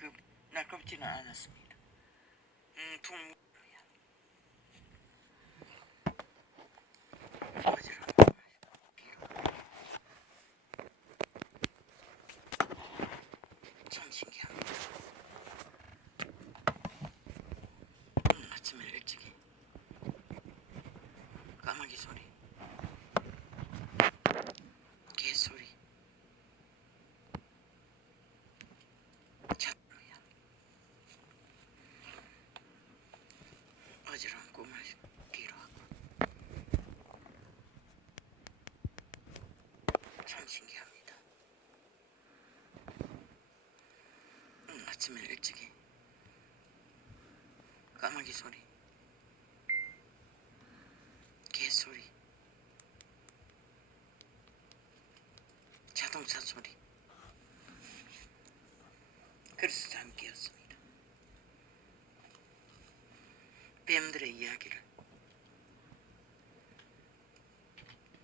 그 날카롭지는 않았습니다. 퉁 참 신기합니다. 아침에 일찍이 까마귀 소리, 개 소리, 자루야. 어지러운 꿈을 뒤로 하고 참 신기합니다. 아침에 일찍이 까마귀 소리, 개 소리, 자동차 소리. 그래서 잠 깨었습니다. 뱀들의 이야기를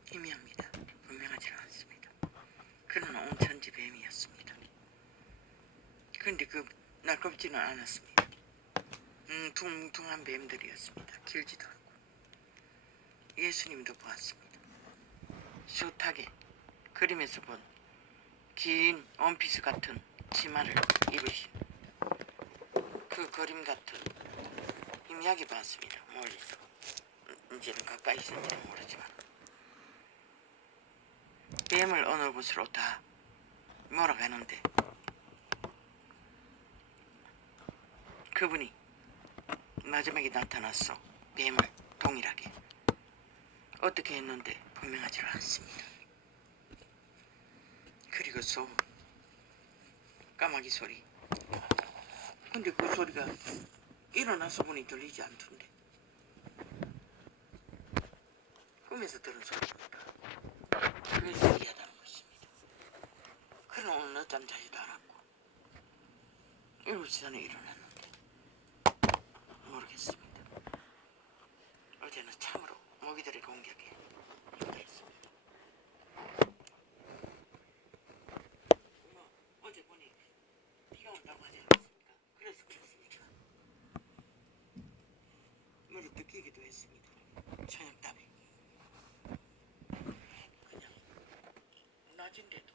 희미합니다. 분명하지 않습니다. 그는 온천지 뱀이었습니다. 그런데 그 날카롭지는 않았습니다. 둥둥한 뱀들이었습니다. 길지도 않고. 예수님도 보았습니다. 숱하게 그림에서 본 긴 원피스 같은 치마를 입으신 그 그림 같은 희미하게 봤습니다. 멀리서. 이제는 가까이 있는지는 모르지만 뱀을 어느 곳으로 다 몰아가는데 그분이 마지막에 나타났어. 뱀을 동일하게 어떻게 했는데 분명하지 않습니다. 그리고 소음, 까마귀 소리. 근데 그 소리가 일어나서 보니 들리지 않던데. 꿈에서 들은 소리입니다. 그래서 이해하다는 것입니다. 그는 오늘 늦잠 자지도 않았고 7시 전에 일어났는데 모르겠습니다. 어제는 참으로 모기들의 공격에 힘들었습니다. 어제 보니 비가 온다고 하지 않았습니까? 그래서 그렇습니까? 머리 느끼기도 했습니다. 저녁밤에 그냥 낮인데도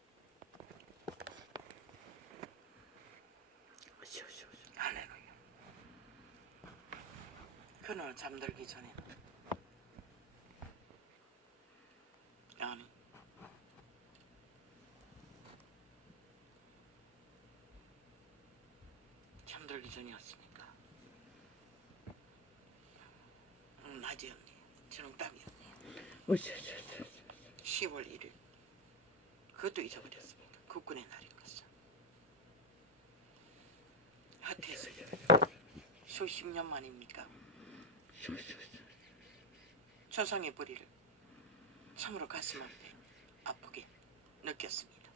할렐루야. 그는 잠들기 전에 아니 잠들기 전이었으니까 낮이었니 저녁밤이었니 10월 1일 그것도 잊어버렸습니다. 국군의 날인 것을. 하트에서 수십 년 만입니까? 초상의 뿌리를 참으로 가슴 앞에 아프게 느꼈습니다.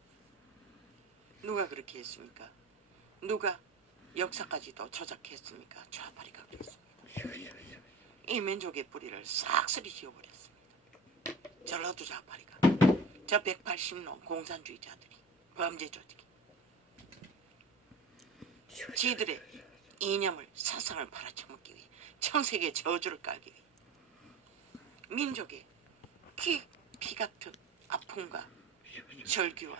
누가 그렇게 했습니까? 누가 역사까지도 조작했습니까? 좌파리가 그랬습니다. 이 민족의 뿌리를 싹쓸이 지워버렸습니다. 전라도 좌파리가 저 180놈 공산주의자들이 범죄 조직이 지들의 이념을 사상을 팔아쳐먹기 위해 청색의 저주를 깔기 위해 민족의 피 같은 아픔과 절규와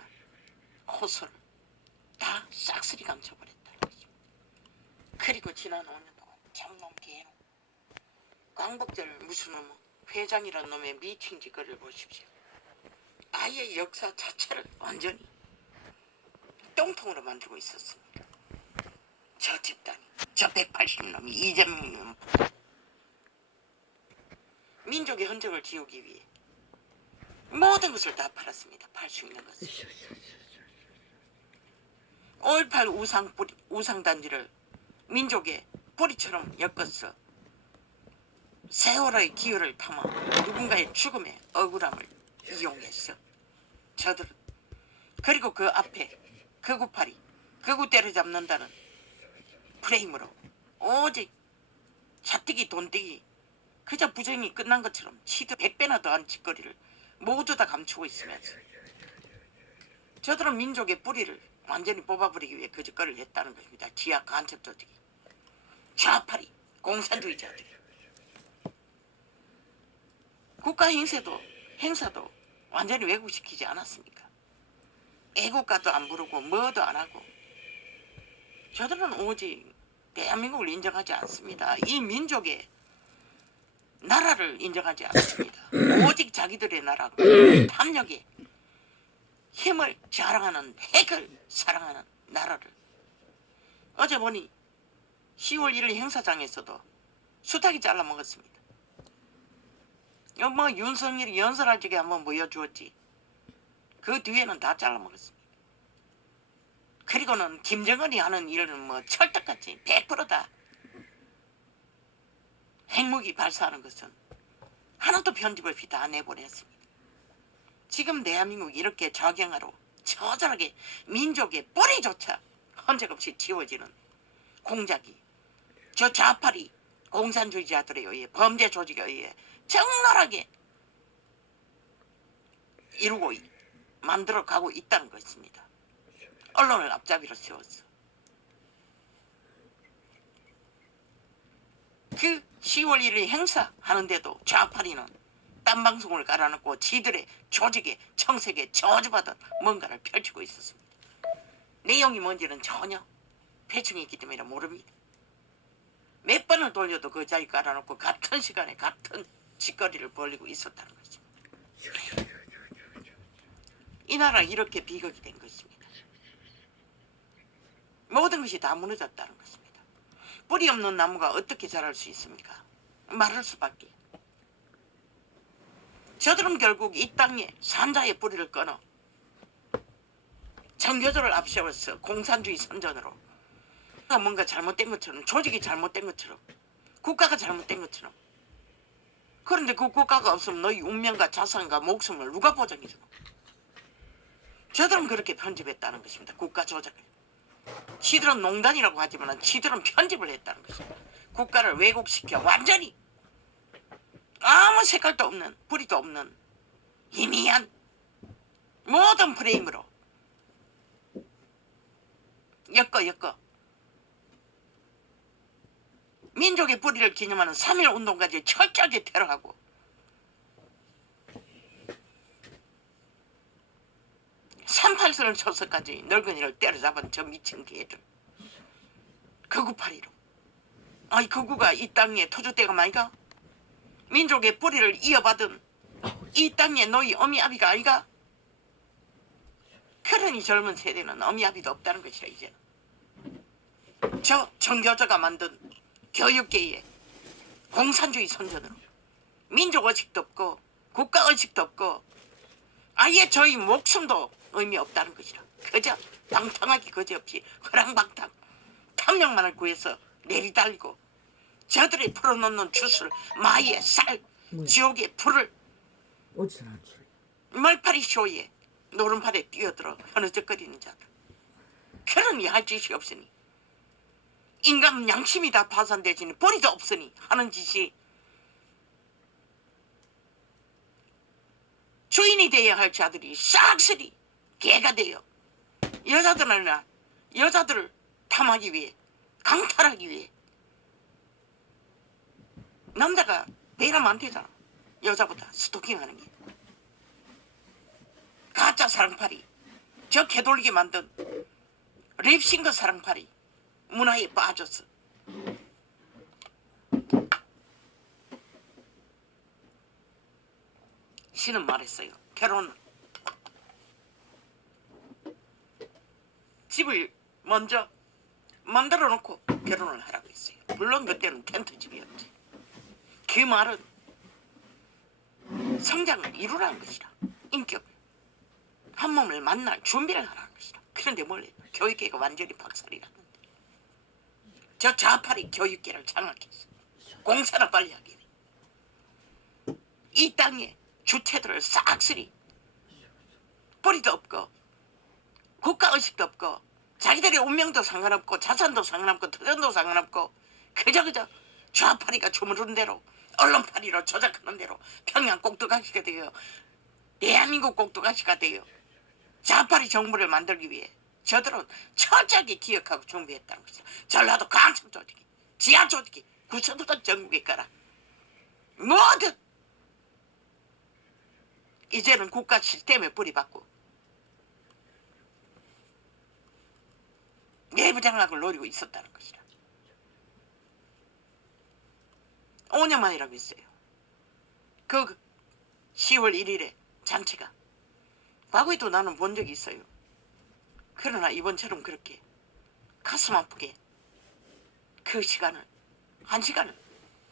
호소를 다 싹쓸이 감춰버렸다는 것입니다. 그리고 지난 5년 동안 참놈 개놈 광복절 무슨 놈 회장이란 놈의 미팅 짓거리를 보십시오. 아예 역사 자체를 완전히 똥통으로 만들고 있었습니다. 저 집단이 저 180놈이 이재명이 민족의 흔적을 지우기 위해 모든 것을 다 팔았습니다. 팔 수 있는 것을. 5.18 우상단지를 민족의 뿌리처럼 엮었어 세월의 기회를 담아 누군가의 죽음의 억울함을 이용했어. 저들은. 그리고 그 앞에 극우파리, 극우 때려잡는다는 프레임으로 오직 자뜨기 돈뜨기 그저 부정이 끝난 것처럼 치드 100배나 더한 짓거리를 모두 다 감추고 있으면서 저들은 민족의 뿌리를 완전히 뽑아버리기 위해 거짓거리를 했다는 것입니다. 지하 간첩 조직이. 좌파리, 공산주의자들이. 국가 행사도 완전히 왜곡시키지 않았습니까? 애국가도 안 부르고 뭐도 안 하고. 저들은 오직 대한민국을 인정하지 않습니다. 이 민족의 나라를 인정하지 않습니다. 오직 자기들의 나라고 탐욕의 힘을 자랑하는 핵을 사랑하는 나라를. 어제 보니 10월 1일 행사장에서도 수탉이 잘라먹었습니다. 뭐 윤석열이 연설할 적에 한번 보여주었지. 그 뒤에는 다 잘라먹었습니다. 그리고는 김정은이 하는 일은 뭐 철떡같이 100%다. 핵무기 발사하는 것은 하나도 편집 없이 다 내보냈습니다. 지금 대한민국 이렇게 적용하러 처절하게 민족의 뿌리조차 흔적없이 지워지는 공작이 저 좌파리 공산주의자들에 의해 범죄 조직에 의해 적나라하게 이루고 만들어가고 있다는 것입니다. 언론을 앞잡이로 세웠어. 그 10월 1일 행사하는데도 좌파리는 딴 방송을 깔아놓고 지들의 조직에 청색에 저주받은 뭔가를 펼치고 있었습니다. 내용이 뭔지는 전혀 패충이 있기 때문에 모릅니다. 몇 번을 돌려도 그 자리 깔아놓고 같은 시간에 같은 짓거리를 벌이고 있었다는 것입니다. 이 나라 이렇게 비극이 된 것입니다. 모든 것이 다 무너졌다는 것입니다. 뿌리 없는 나무가 어떻게 자랄 수 있습니까? 마를 수밖에. 저들은 결국 이 땅에 산자의 뿌리를 끊어 정교조를 앞세워서 공산주의 선전으로 뭔가 잘못된 것처럼, 조직이 잘못된 것처럼, 국가가 잘못된 것처럼. 그런데 그 국가가 없으면 너희 운명과 자산과 목숨을 누가 보장해줘? 저들은 그렇게 편집했다는 것입니다. 국가 조작을. 지들은 농단이라고 하지만 지들은 편집을 했다는 것입니다. 국가를 왜곡시켜 완전히 아무 색깔도 없는, 뿌리도 없는 희미한 모든 프레임으로 엮어 민족의 뿌리를 기념하는 3.1 운동까지 철저하게 테러하고 38선을 쳐서까지 늙은이를 때려잡은 저 미친 개들. 거구파리로. 아이 거구가 이 땅에 터줏대가 많이가? 민족의 뿌리를 이어받은 이 땅에 너희 어미아비가 아이가? 그러니 젊은 세대는 어미아비도 없다는 것이야 이제. 저 정교조가 만든 교육계의 공산주의 선전으로 민족의식도 없고 국가의식도 없고 아예 저희 목숨도 의미 없다는 것이라. 그저 방탕하기 그지없이 허랑방탕 탐욕만을 구해서 내리달리고 저들이 풀어놓는 주술 마의 쌀 지옥의 불을 멀파리 쇼에 노름판에 뛰어들어 흐느적거리는 자들. 그러니 할 짓이 없으니 인간 양심이 다 파산되지니 뿌리도 없으니 하는 짓이 주인이 되어야 할 자들이 싹쓸이 개가 되어 여자들을 탐하기 위해 강탈하기 위해. 남자가 내일하면 안 되잖아. 여자보다 스토킹하는 게. 가짜 사랑팔이 저 개돌리게 만든 랩싱거 사랑팔이 문화에 빠졌어. 신은 말했어요. 결혼은 집을 먼저 만들어 놓고 결혼을 하라고 했어요. 물론 그때는 텐트집이었지. 그 말은 성장을 이루라는 것이라. 인격 한 몸을 만날 준비를 하라는 것이라. 그런데 원래 교육계가 완전히 박살이라는데 저 좌파리 교육계를 장악했어. 공사나 빨리 하기 위해. 이 땅에 주체들을 싹쓸이 뿌리도 없고 국가의식도 없고 자기들의 운명도 상관없고 자산도 상관없고 터전도 상관없고 그저 좌파리가 주무른 대로 언론파리로 조작하는 대로 평양 꼭두가시가 되어 대한민국 꼭두가시가 되어 좌파리 정부를 만들기 위해 저들은 철저하게 기억하고 준비했다는 것이다. 전라도 강청 조직이, 지하 조직이, 구천도도 정비에 가라. 모두 이제는 국가 시스템에 뿌리박고 내부 장악을 노리고 있었다는 것이다. 5년 만이라고 했어요. 그 10월 1일에 잔치가. 과거에도 나는 본 적이 있어요. 그러나 이번처럼 그렇게 가슴 아프게 그 시간을, 한 시간을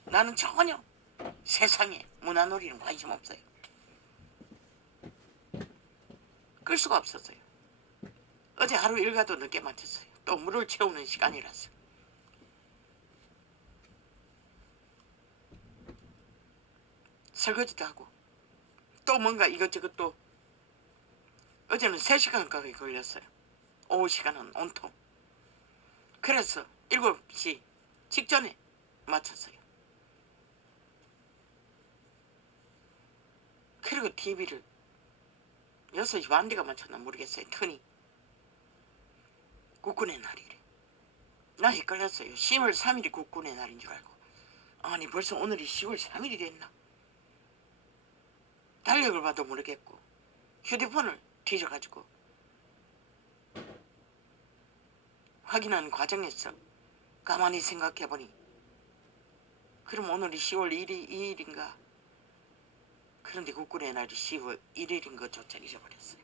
나는 전혀 세상에 문화놀이는 관심 없어요. 끌 수가 없었어요. 어제 하루 일과도 늦게 마쳤어요. 또 물을 채우는 시간이라서. 설거지도 하고 또 뭔가 이것저것 또 어제는 3시간 가까이 걸렸어요. 오후 시간은 온통. 그래서 7시 직전에 마쳤어요. 그리고 TV를 6시 반 뒤가 맞췄나 모르겠어요. 터니 국군의 날이래. 나 헷갈렸어요. 10월 3일이 국군의 날인 줄 알고. 아니 벌써 오늘이 10월 3일이 됐나? 달력을 봐도 모르겠고 휴대폰을 뒤져가지고 확인하는 과정에서 가만히 생각해보니 그럼 오늘이 10월 2일인가? 그런데 국군의 날이 10월 1일인 것조차 잊어버렸어요.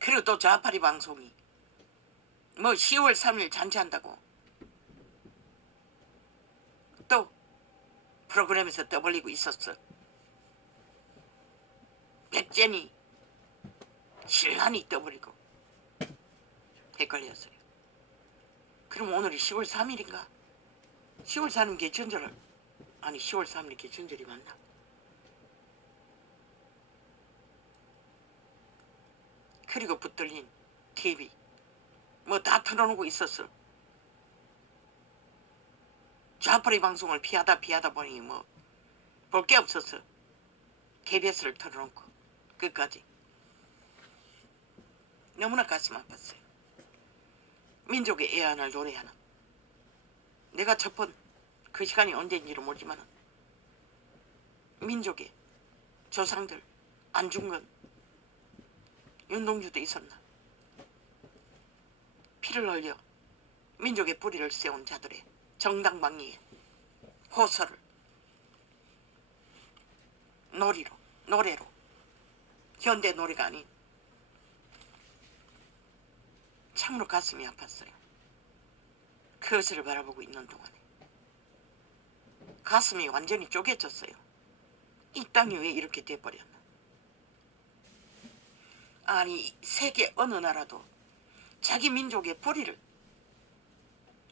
그리고 또 좌파리 방송이 뭐 10월 3일 잔치한다고 또 프로그램에서 떠벌리고 있었어. 백제니 신란이 떠버리고 헷갈렸어요. 그럼 오늘이 10월 3일인가? 10월 3일 개천절을 아니 10월 3일이 개천절이 맞나? 그리고 붙들린 TV 뭐 다 틀어놓고 있었어. 좌파리 방송을 피하다 보니 뭐 볼 게 없었어. KBS를 틀어놓고 끝까지. 너무나 가슴 아팠어요. 민족의 애환을 노래하는 내가 접한 그 시간이 언제인지를 모르지만 민족의 조상들 안중근 윤동주도 있었나. 피를 흘려 민족의 뿌리를 세운 자들의 정당방위에 호소를 노래로 현대 노래가 아닌 참으로 가슴이 아팠어요. 그것을 바라보고 있는 동안에 가슴이 완전히 쪼개졌어요. 이 땅이 왜 이렇게 돼버렸나. 아니 세계 어느 나라도 자기 민족의 뿌리를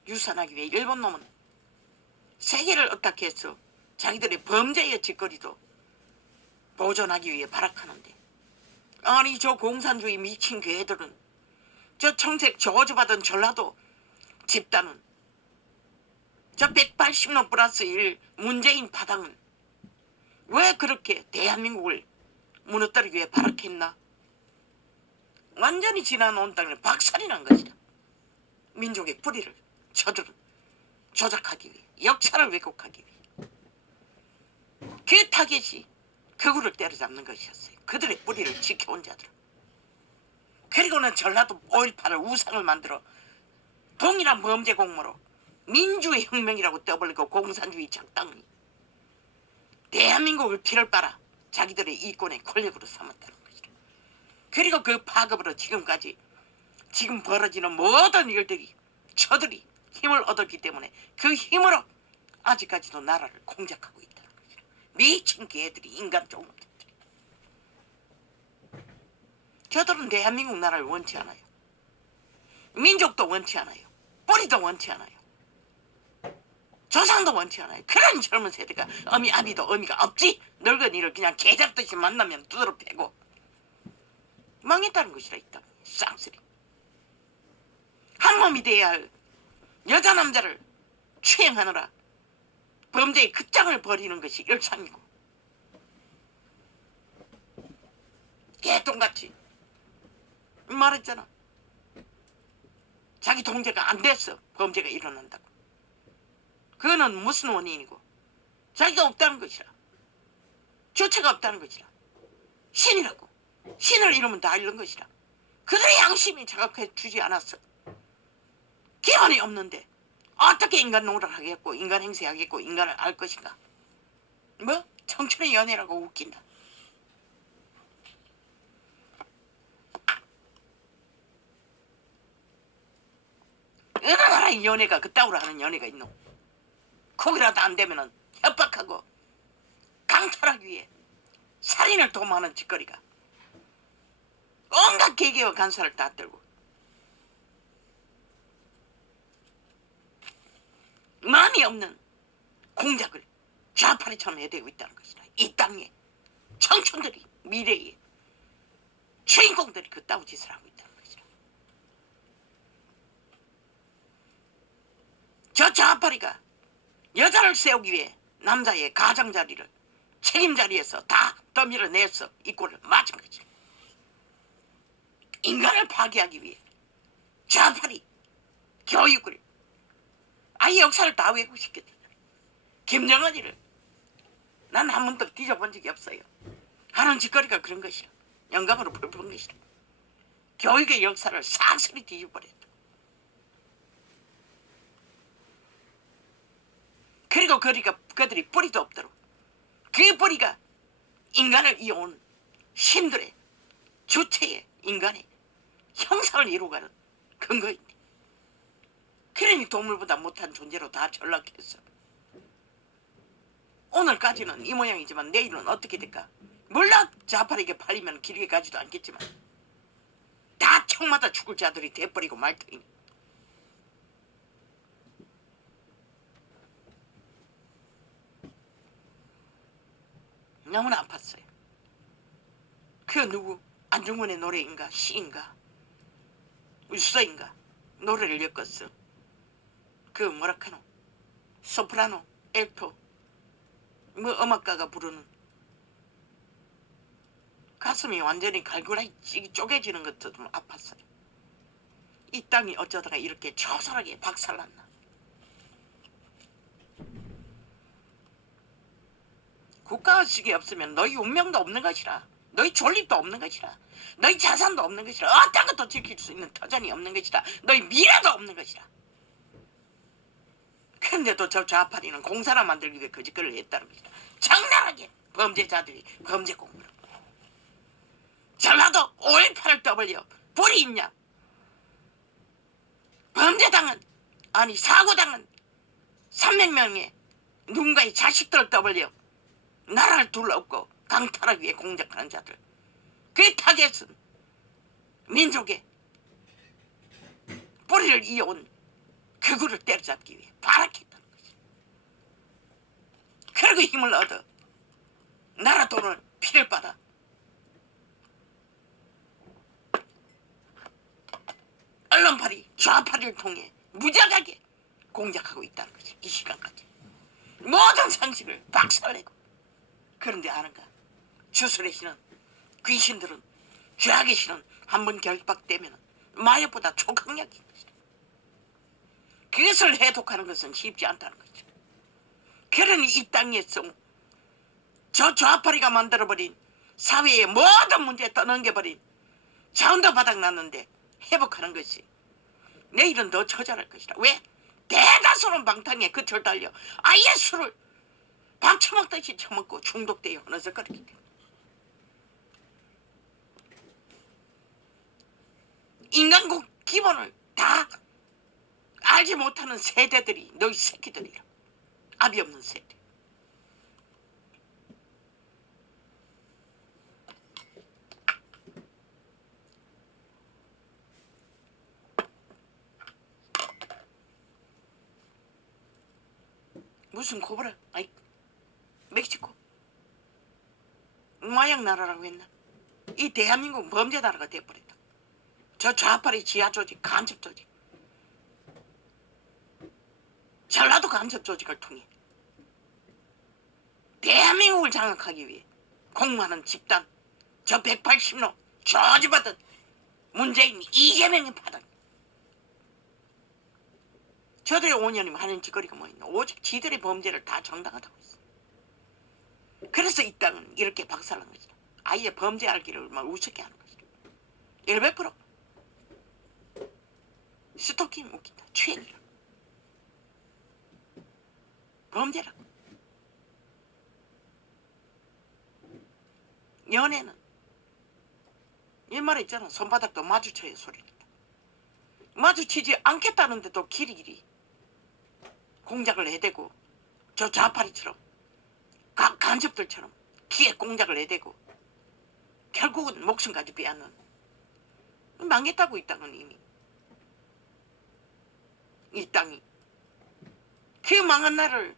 유산하기 위해 일본 놈은 세계를 어떻게 해서 자기들의 범죄의 짓거리도 보존하기 위해 발악하는데 아니 저 공산주의 미친 개들은 저 청색 저주받은 전라도 집단은 저 180년 플러스 1 문재인 파당은 왜 그렇게 대한민국을 무너뜨리기 위해 발악했나? 완전히 지난 온 땅에 박살이 난 것이다. 민족의 뿌리를 저들은 조작하기 위해 역사를 왜곡하기 위해 그 타겟이 그구를 때려잡는 것이었어요. 그들의 뿌리를 지켜온 자들. 그리고는 전라도 5.18을 우상을 만들어 동일한 범죄 공모로 민주의 혁명이라고 떠벌리고 공산주의 작당이 대한민국을 피를 빨아 자기들의 이권의 권력으로 삼았다는 것이다. 그리고 그 파급으로 지금까지 지금 벌어지는 모든 일들이 저들이 힘을 얻었기 때문에 그 힘으로 아직까지도 나라를 공작하고 있다는 것이다. 미친 개들이 인간 종놈들이. 저들은 대한민국 나라를 원치 않아요. 민족도 원치 않아요. 뿌리도 원치 않아요. 조상도 원치 않아요. 그런 젊은 세대가 어미 아비도 어미가 없지. 늙은이를 그냥 개잡듯이 만나면 두드러 패고 망했다는 것이라 있다. 쌍쓰리. 한 몸이 돼야 할 여자 남자를 추행하느라 범죄의 끝장을 벌이는 것이 일상이고 개똥같이 말했잖아. 자기 동재가 안 됐어. 범죄가 일어난다고. 그거는 무슨 원인이고 자기가 없다는 것이라. 주체가 없다는 것이라. 신이라고. 신을 잃으면 다 잃는 것이라. 그들의 양심이 자각해 주지 않았어. 기본이 없는데 어떻게 인간 노릇을 하겠고 인간 행세하겠고 인간을 알 것인가. 뭐? 청춘의 연애라고 웃긴다. 어느 나라의 연애가 그따구로 하는 연애가 있노. 거기라도 안 되면은 협박하고 강탈하기 위해 살인을 도모하는 짓거리가 온갖 계계와 간사를 다 들고 마음이 없는 공작을 좌파리처럼 해대고 있다는 것이다. 이 땅에 청춘들이 미래의 주인공들이 그따구 짓을 하고 있다는 것이다. 저 좌파리가 여자를 세우기 위해 남자의 가장자리를 책임자리에서 다 떠밀어 내서 이 꼴을 맞은 거지. 인간을 파괴하기 위해 좌파리 교육을 아예 역사를 다 왜곡시켰다. 김정은이를 난 한 번도 뒤져본 적이 없어요. 하는 짓거리가 그런 것이라. 영감으로 풀어본 것이라. 교육의 역사를 싹쓸이 뒤집어버렸다. 그리고 그들이 뿌리도 없도록 그 뿌리가 인간을 이어온 신들의 주체의 인간의 형상을 이루어가는 근거인데 그러니 동물보다 못한 존재로 다 전락했어. 오늘까지는 이 모양이지만 내일은 어떻게 될까? 물론 좌파에게 팔리면 길게 가지도 않겠지만 다 청마다 죽을 자들이 돼버리고 말 테니 너무나 아팠어요. 그 누구 안중근의 노래인가 시인가 울서인가 노래를 엮었어. 그 뭐라카노 소프라노 엘토 뭐 음악가가 부르는 가슴이 완전히 갈구라이 쪼개지는 것도 좀 아팠어요. 이 땅이 어쩌다가 이렇게 처절하게 박살났나. 국가의식이 없으면 너희 운명도 없는 것이라. 너희 존립도 없는 것이라. 너희 자산도 없는 것이라. 어떤 것도 지킬 수 있는 터전이 없는 것이라. 너희 미래도 없는 것이라. 근데도 저 좌파리는 공사를 만들기 위해 거짓거리를 했다는 것이라. 적나라하게 범죄자들이 범죄 공부를. 전라도 5.18을 떠벌려 불이 있냐. 범죄당한 아니 사고당한 300명의 누군가의 자식들을 떠벌려 나라를 둘러엎고 강탈하기 위해 공작하는 자들. 그 타겟은 민족의 뿌리를 이어온 그구를 때려잡기 위해 발악했다는 것이. 그리고 힘을 얻어 나라 돈을 피를 받아 언론팔이 좌파리를 통해 무자각하게 공작하고 있다는 것이. 이 시간까지 모든 상식을 박살내고. 그런데 아는가? 주술의 신은 귀신들은 죄악의 신은 한번 결박되면 마약보다 초강력인 것이다. 그것을 해독하는 것은 쉽지 않다는 것이다. 그러니 이 땅에서 저 좌파리가 만들어버린 사회의 모든 문제에 떠넘겨버린 자원도 바닥났는데 회복하는 것이 내일은 더 처절할 것이다. 왜? 대다수는 방탕에 끝을 달려 아예 술을 밥 처먹듯이 처먹고 중독되어 흐느적거리기 때문에. 인간국 기본을 다 알지 못하는 세대들이 너희 새끼들이라. 압이 없는 세대. 무슨 코브라? 아이 멕시코 마약 나라라고 했나? 이 대한민국 범죄 나라가 돼버렸다. 저 좌파리 지하 조직, 간첩 조직, 전라도 간첩 조직을 통해 대한민국을 장악하기 위해 공모하는 집단, 저 180로 저지받은 문재인 이재명이 파다. 저들의 5년이면 하는 짓거리가 뭐 있나. 오직 지들의 범죄를 다 정당하다고 했어. 그래서 이 땅은 이렇게 박살난 것이다. 아예 범죄할 길을 막 우습게 하는 것이다. 100% 스토킹 웃긴다. 추행이라. 범죄라. 연애는 옛말에 있잖아. 손바닥도 마주쳐야 소리를 낸다. 마주치지 않겠다는데도 길이길이 공작을 해대고 저 좌파리처럼 간첩들처럼 귀에 공작을 해대고 결국은 목숨까지 빼앗는. 망했다고 이 땅은 이미. 이 땅이 그 망한 나를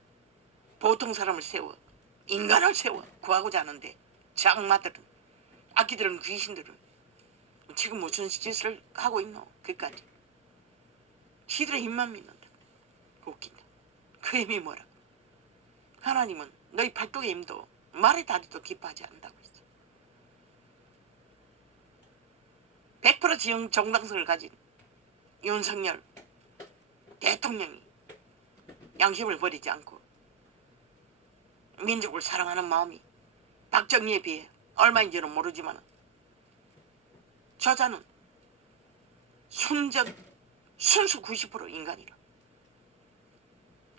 보통 사람을 세워 인간을 세워 구하고자 하는데 장마들은 악기들은 귀신들은 지금 무슨 짓을 하고 있노. 그까지 지들의 힘만 믿는다. 웃긴다. 그 힘이 뭐라. 하나님은 너희 팔뚝의 힘도 말의 다리도 기뻐하지 않는다고 했어. 100% 정당성을 가진 윤석열 대통령이 양심을 버리지 않고 민족을 사랑하는 마음이 박정희에 비해 얼마인지는 모르지만 저자는 순수 90% 인간이라.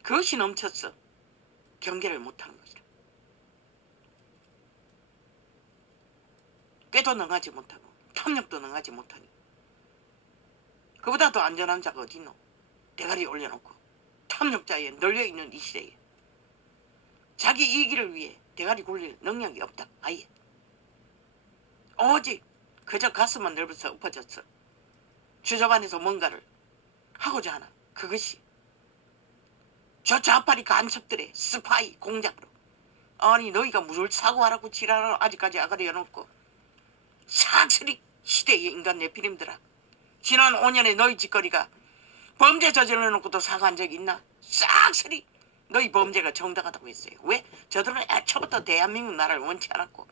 그것이 넘쳤어 경계를 못하는 것이라. 꾀도 능하지 못하고 탐욕도 능하지 못하니 그보다 더 안전한 자가 어디 있노. 대가리 올려놓고 탐욕자에 널려있는 이 시대에 자기 이기를 위해 대가리 굴릴 능력이 없다. 아예 오직 그저 가슴만 넓어서 엎어졌어. 주저반에서 뭔가를 하고자 하나. 그것이 저 좌파리 간첩들의 스파이 공작으로. 아니 너희가 무슨 사고하라고 지랄을 아직까지 아가리 해놓고 삭슬이 시대의 인간 네피림들아. 지난 5년의 너희 짓거리가 범죄 저질러놓고도 사과한 적이 있나? 싹쓸이 너희 범죄가 정당하다고 했어요. 왜? 저들은 애초부터 대한민국 나라를 원치 않았고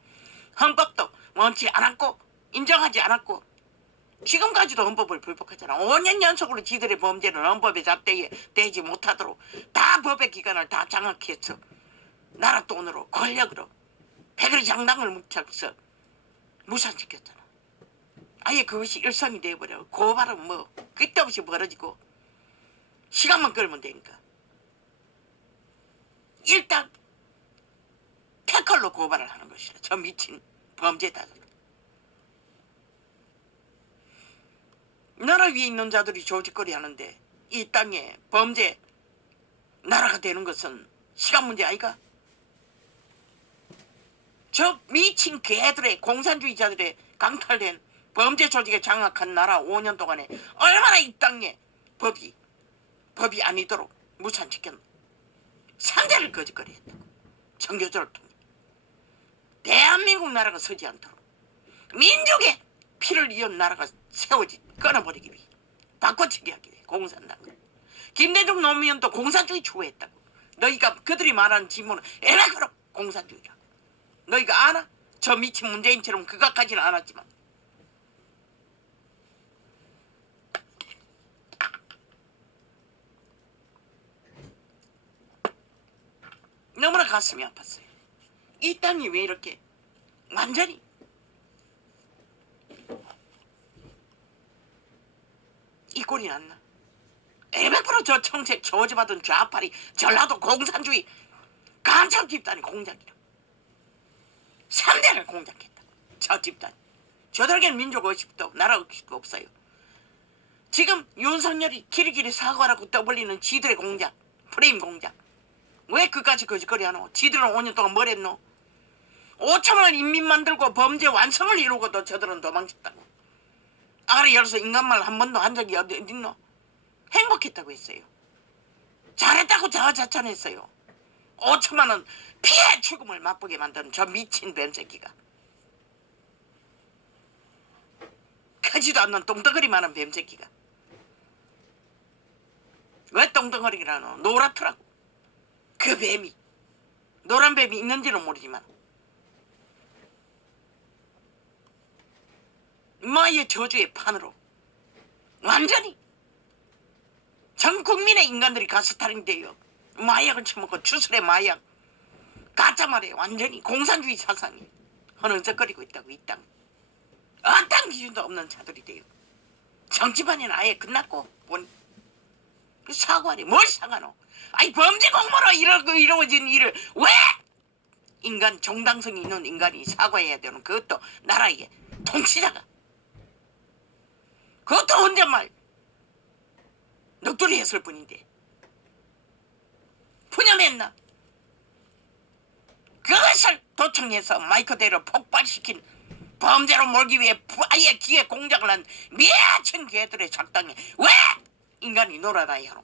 헌법도 원치 않았고 인정하지 않았고 지금까지도 헌법을 불복하잖아. 5년 연속으로 지들의 범죄는 헌법의 잣대에 대지 못하도록 다 법의 기관을 다 장악했어. 나라 돈으로 권력으로 백의 장당을 뭉쳐서 무산시켰잖아. 아예 그것이 일상이 돼버려. 고발은 뭐 끝도 없이 벌어지고 시간만 끌면 되니까. 일단 태클로 고발을 하는 것이라. 저 미친 범죄자들. 나라 위에 있는 자들이 조직거리 하는데 이 땅에 범죄 나라가 되는 것은 시간 문제 아이가? 저 미친 개들의 공산주의자들의 강탈된 범죄 조직에 장악한 나라 5년 동안에 얼마나 이 땅에 법이 아니도록 무산시켰노. 상대를 거짓거리 했다고. 정교조를 통해 대한민국 나라가 서지 않도록 민족의 피를 이은 나라가 세워지 끊어버리기 위해 바꿔치기 하기 위해 공산당을. 김대중 노무현도 공산주의 추구했다고. 너희가 그들이 말하는 지문은 에라그로 공산주의라고. 너희가 아나? 저 미친 문재인처럼 그것까지는 않았지만 너무나 가슴이 아팠어요. 이 땅이 왜 이렇게 완전히 이 꼴이 났나? 100%저 청색 저주받은 좌파리 전라도 공산주의 간첩 집단이 공작이라. 3대를 공작했다. 저 집단. 저들에게는 민족 의식도 나라 의식도 없어요. 지금 윤석열이 길이길이 사과라고 떠벌리는 지들의 공작, 프레임 공작. 왜 그까지 거짓거리 하노? 지들은 5년 동안 뭘 했노? 5천만 인민 만들고 범죄 완성을 이루고도 저들은 도망쳤다고. 아가리 열어서 인간말 한 번도 한 적이 어디 있노? 행복했다고 했어요. 잘했다고 자화자찬했어요. 5천만 원 피해 죽음을 맛보게 만든 저 미친 뱀새끼가. 크지도 않는 똥덩어리 많은 뱀새끼가. 왜 똥덩어리라노? 노랗더라고. 그 뱀이. 노란 뱀이 있는지는 모르지만 마의 저주의 판으로 완전히 전 국민의 인간들이 가스탈인데요. 마약을 처먹고 주술의 마약, 가짜말에 완전히 공산주의 사상이 흐느적거리고 있다고. 이 땅 어떤 기준도 없는 자들이 돼요. 정치판에는 아예 끝났고 그 사과리 뭘 사과노? 아니 범죄 공모로 이루어진 일을 왜 인간 정당성이 있는 인간이 사과해야 되는? 그것도 나라의 통치자가. 그것도 혼잣말 넋두리 했을 뿐인데 푸념했나? 그것을 도청해서 마이크대로 폭발시킨 범죄로 몰기 위해 아예 기획 공작을 한 미친 개들의 작당에 왜 인간이 놀아나야 하노?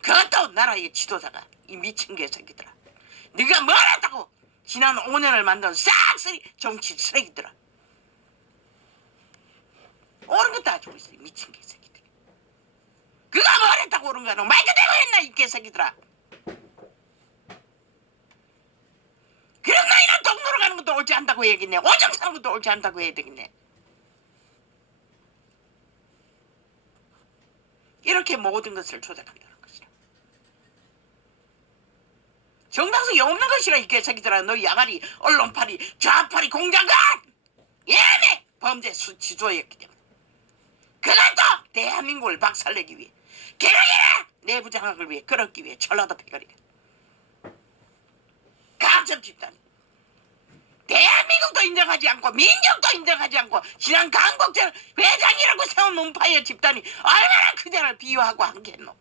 그것도 나라의 지도자가 이 미친 개새끼들아. 네가 뭘 했다고 지난 5년을 만든 싹쓸이 정치 쓰레기들아. 옳은 것도 가지고 있어. 미친 개새끼들. 그가 뭘 했다고 옳은 거야. 마이크 대고 했나 이 개새끼들아. 그럼 너희는 동로로 가는 것도 옳지 않다고 해야겠네. 오정 사는 것도 옳지 않다고 해야 되겠네. 이렇게 모든 것을 조작한다는 것이라. 정당성이 없는 것이라 이 개새끼들아. 너희 야가리 언론파리 좌파리 공작은 예매 범죄 지조였기 때문에 그것도 대한민국을 박살내기 위해 개라개라 내부 장악을 위해 끌었기 위해 전라도 패거리가 가점 집단이 대한민국도 인정하지 않고 민족도 인정하지 않고 지난 강복절 회장이라고 세운 문파의 집단이 얼마나 그자를 비유하고 한겠노.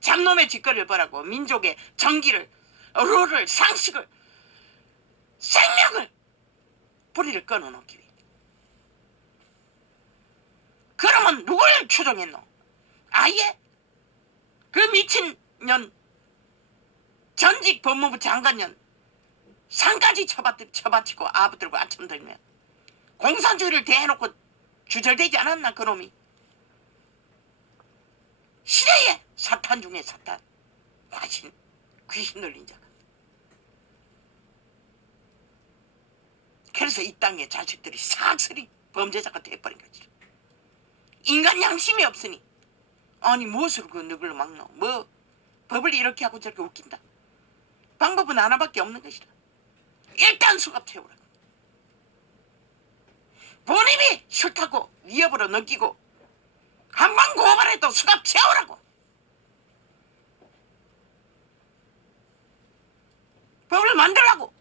잡놈의 짓거리를 벌하고 민족의 정기를 룰을 상식을 생명을 뿌리를 끊어놓기 위해. 그러면 누굴 추종했노? 아예 그 미친년 전직 법무부 장관년 상까지 쳐바치고 아부들고 아침 들면 공산주의를 대해놓고 주절되지 않았나 그놈이. 시대의 사탄 중에 사탄 화신 귀신 들린 자가. 그래서 이 땅의 자식들이 싹쓸이 범죄자가 돼버린 거지. 인간 양심이 없으니 아니 무엇으로 그 누굴 막노? 뭐 법을 이렇게 하고 저렇게 웃긴다. 방법은 하나밖에 없는 것이다. 일단 수갑 채우라. 본인이 싫다고 위협으로 느끼고 한 번 고발해도 수갑 채우라고. 법을 만들라고.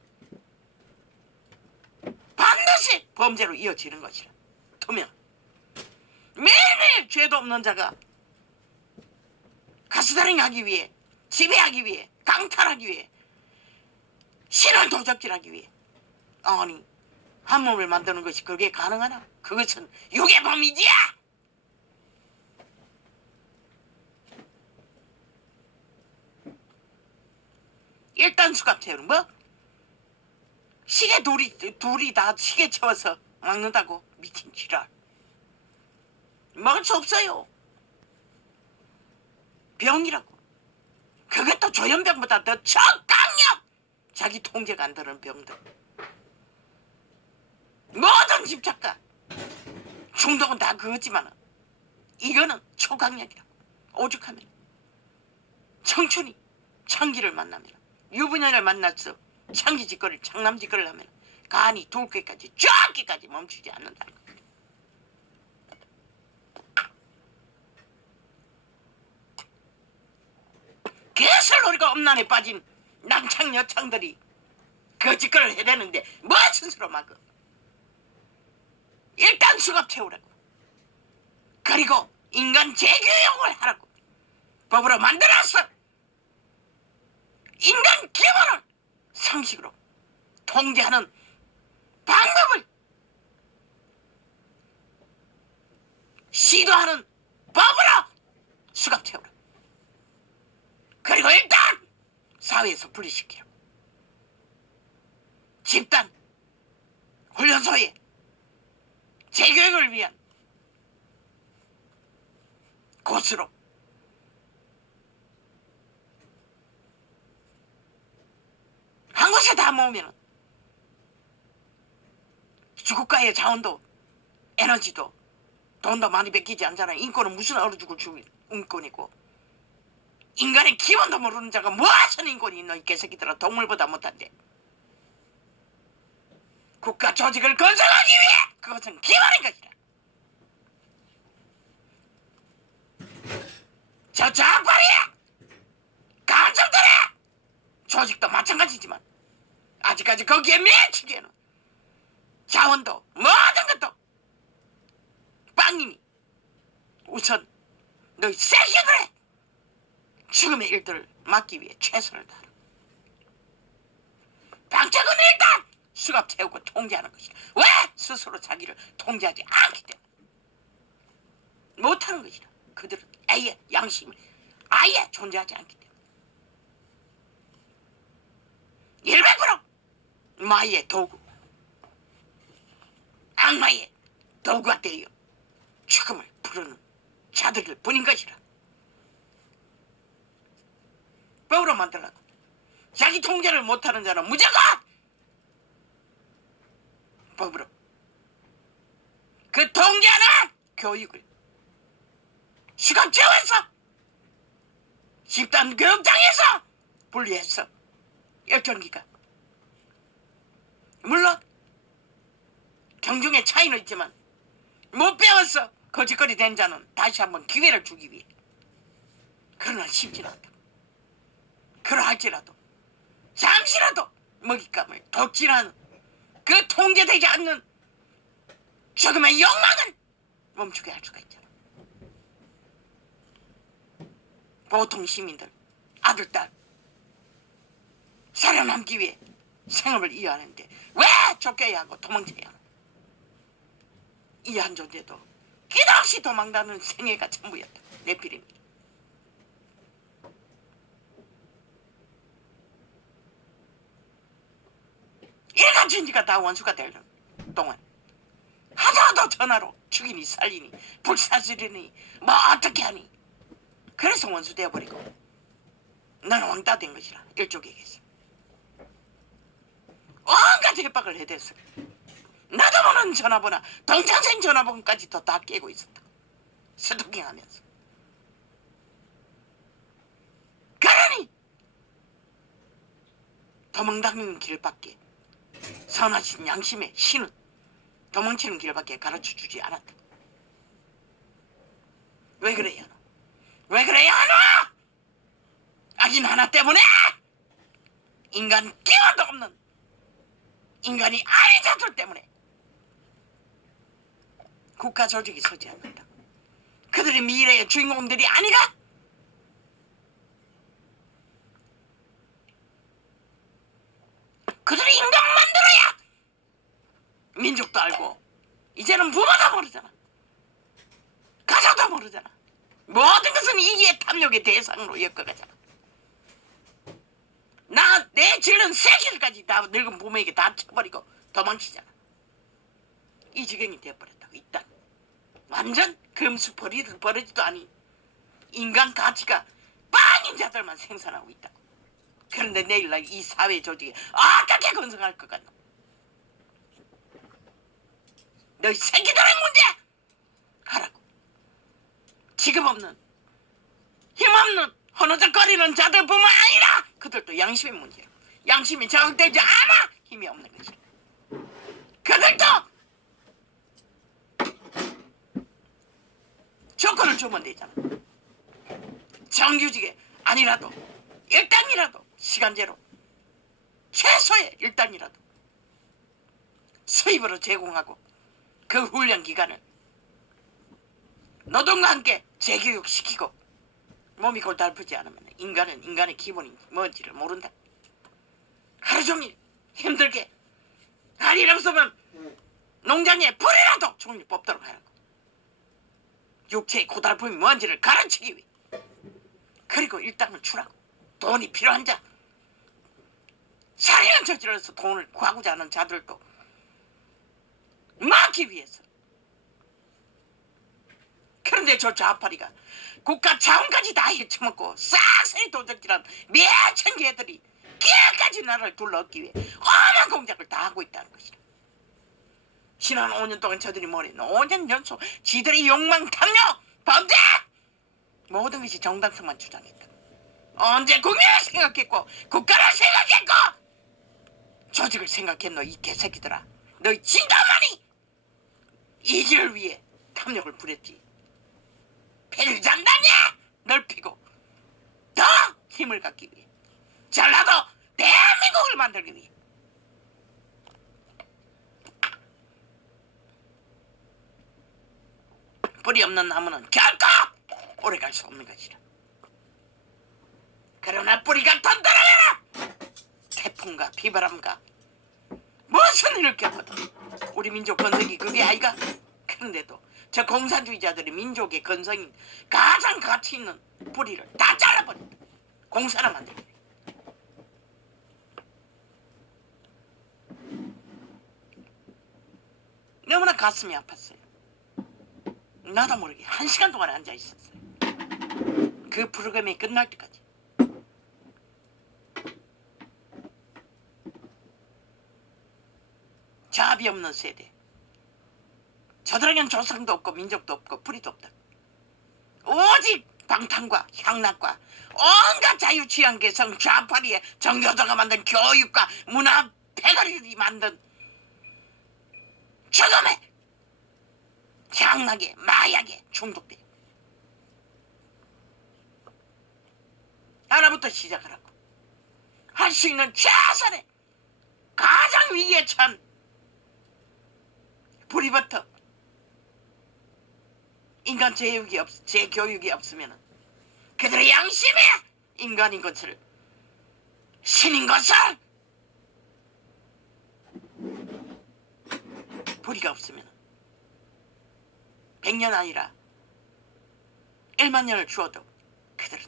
반드시 범죄로 이어지는 것이라. 투명. 매일매일 죄도 없는 자가 가스다링하기 위해 지배하기 위해 강탈하기 위해 신을 도적질하기 위해 아니 한 몸을 만드는 것이 그게 가능하나? 그것은 육의 범이지야. 일단 수갑 채우는 뭐? 시계 둘이 다 시계 채워서 막는다고? 미친 지랄. 먹을 수 없어요. 병이라고. 그것도 조현병보다 더 적강력. 자기 통제가 안 되는 병들. 모든 집착과 중독은 다 그거지만 이거는 초강력이라고. 오죽하면 청춘이 창기를 만나면 유부녀를 만나서 창기짓거리를 창남짓거리를 하면 간이 둘 개까지 쫙기까지 멈추지 않는다는 거예요. 그것을 우리가 엄난에 빠진 남창 여창들이 그 짓거리를 해대는데 무슨 수로 막어. 일단 수갑 채우라고. 그리고 인간 재교육을 하라고. 법으로 만들었어. 인간 기본을 상식으로 통제하는 방법을 시도하는 법으로 수갑 채우라. 그리고 일단 사회에서 분리시키라고. 집단 훈련소에 재교육을 위한 곳으로 한 곳에 다 모으면 국가의 자원도 에너지도 돈도 많이 뺏기지 않잖아. 인권은 무슨 어느 죽을 인권이고 인간의 기본도 모르는 자가 무엇은 인권이 있노 이 개새끼들아. 동물보다 못한데. 국가 조직을 건설하기 위해 그것은 기본인 것이다. 저 좌빨이야 간첩들의 조직도 마찬가지지만 아직까지 거기에 미치기에는 자원도 모든 것도 빵이니 우선 너희 새끼들의 죽음의 일들을 막기 위해 최선을 다하라. 방책은 일단 수갑 채우고 통제하는 것이다. 왜? 스스로 자기를 통제하지 않기 때문에 못하는 것이다. 그들은 아예 양심이 아예 존재하지 않기 때문에 100% 마의 도구 악마의 도구가 되어 죽음을 부르는 자들일 뿐인 것이라. 법으로 만들라고. 자기 통제를 못하는 자는 무조건 법으로 그 통제하는 교육을 수갑제원서 집단 교육장에서 분리해서 열정기가 물론 경중의 차이는 있지만 못 배워서 거짓거리 된 자는 다시 한번 기회를 주기 위해. 그러나 쉽지 않다. 그러할지라도 잠시라도 먹잇감을 독진하는 그 통제되지 않는 죽음의 욕망은 멈추게 할 수가 있잖아. 보통 시민들 아들 딸 살아남기 위해 생업을 이어하는데 왜 쫓겨야 하고 도망쳐야 하나. 이 한 존재도 끝없이 도망다는 생애가 전부였다. 내필입니다. 일가천지가 다 원수가 되는 동안 하나도 전화로 죽이니 살리니 불사지르니 뭐 어떻게 하니. 그래서 원수 되어버리고 나는 왕따 된 것이라 일족에게서 온갖 협박을 해댔어. 나도 모르는 전화번호 동창생 전화번호까지도 다 깨고 있었다. 스토킹하면서. 그러니 도망다니는 길밖에 선하신 양심의 신은 도망치는 길밖에 가르쳐주지 않았다. 왜 그래야 하노? 왜 그래야 하노? 악인 하나 때문에 인간 기원도 없는 인간이 아닌 자들 때문에 국가 조직이 서지 않는다. 그들이 미래의 주인공들이 아니가? 그들이 인간 만들어야 민족도 알고 이제는 부모도 모르잖아. 가족도 모르잖아. 모든 것은 이기의 탐욕의 대상으로 엮어가잖아. 내 질른 새끼들까지 다 늙은 부모에게 다 쳐버리고 도망치잖아. 이 지경이 되어버렸다고. 일단 완전 금수 버리지도 아니 인간 가치가 빵인 자들만 생산하고 있다고. 그런데 내일날 이 사회 조직에 어떻게 건성할 것 같노? 너희 새끼들의 문제 하라고. 지금 없는 힘없는 허느적거리는 자들뿐만 아니라 그들도 양심의 문제야. 양심이 저항되지 않아 힘이 없는 것이야. 그들도 조건을 주면 되잖아. 정규직에 아니라도 일단이라도 시간제로 최소의 일단이라도 수입으로 제공하고 그 훈련 기간을 노동과 함께 재교육시키고 몸이 골달프지 않으면 인간은 인간의 기본이 뭔지를 모른다. 하루 종일 힘들게 할 일 없으면 농장에 불이라도 종일 뽑도록 하라고. 육체의 고달픔이 뭔지를 가르치기 위해. 그리고 일당을 주라고. 돈이 필요한 자, 살인을 저질러서 돈을 구하고자 하는 자들도 막기 위해서. 그런데 저 좌파리가 국가 자원까지 다 헤쳐먹고 싹쓸이 도적질한 몇천 개들이 깨까지 나라를 둘러엎기 위해 엄한 공작을 다 하고 있다는 것이다. 지난 5년 동안 저들이 뭘 했노? 5년 연속 지들의 욕망, 탐욕, 범죄! 모든 것이 정당성만 주장했다. 언제 국민을 생각했고 국가를 생각했고 조직을 생각했노? 이 개새끼들아. 너희 진가만이 이 길을 위해 탐욕을 부렸지. 패를 잔다냐? 넓히고 더 힘을 갖기 위해, 전라도 대한민국을 만들기 위해. 뿌리 없는 나무는 결코 오래갈 수 없는 것이라. 그러나 뿌리가 튼튼하면 태풍과 비바람과 무슨 일을 겪어도 우리 민족 건성이 그게 아이가. 그런데도 저 공산주의자들의 민족의 건성인 가장 가치 있는 뿌리를 다 잘라버린다. 공사나 만들기. 너무나 가슴이 아팠어요. 나도 모르게 1시간 동안 앉아 있었어요. 그 프로그램이 끝날 때까지. 자비 없는 세대. 저들에겐 조상도 없고 민족도 없고 뿌리도 없다. 오직 방탕과 향락과 온갖 자유취한 개성 좌파리의 정교조가 만든 교육과 문화 패거리들이 만든 죽음의 향락에 마약에 중독돼. 하나부터 시작하라고. 할 수 있는 최선의 가장 위기에 처한 불이부터 인간 재교육이 없으면 그들의 양심에 인간인 것을, 신인 것을, 불이가 없으면 100년 아니라 1만 년을 주어도 그들은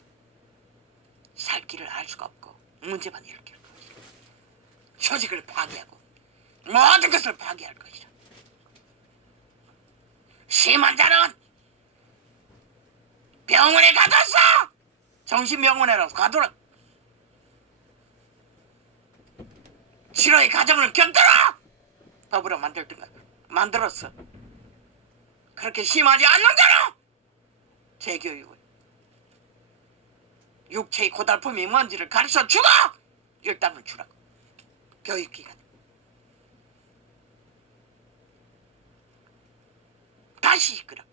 살 길을 알 수가 없고 문제만 일으킬 것이다. 조직을 파괴하고 모든 것을 파괴할 것이다. 심한 자는 병원에 가뒀어. 정신병원에라도 가둬라. 치료의 과정을 겪도록 법으로 만들든가. 만들었어. 그렇게 심하지 않는 대로 재교육을, 육체의 고달픔이 뭔지를 가르쳐주고 일당을 주라고. 교육기관 다시 이끌라고.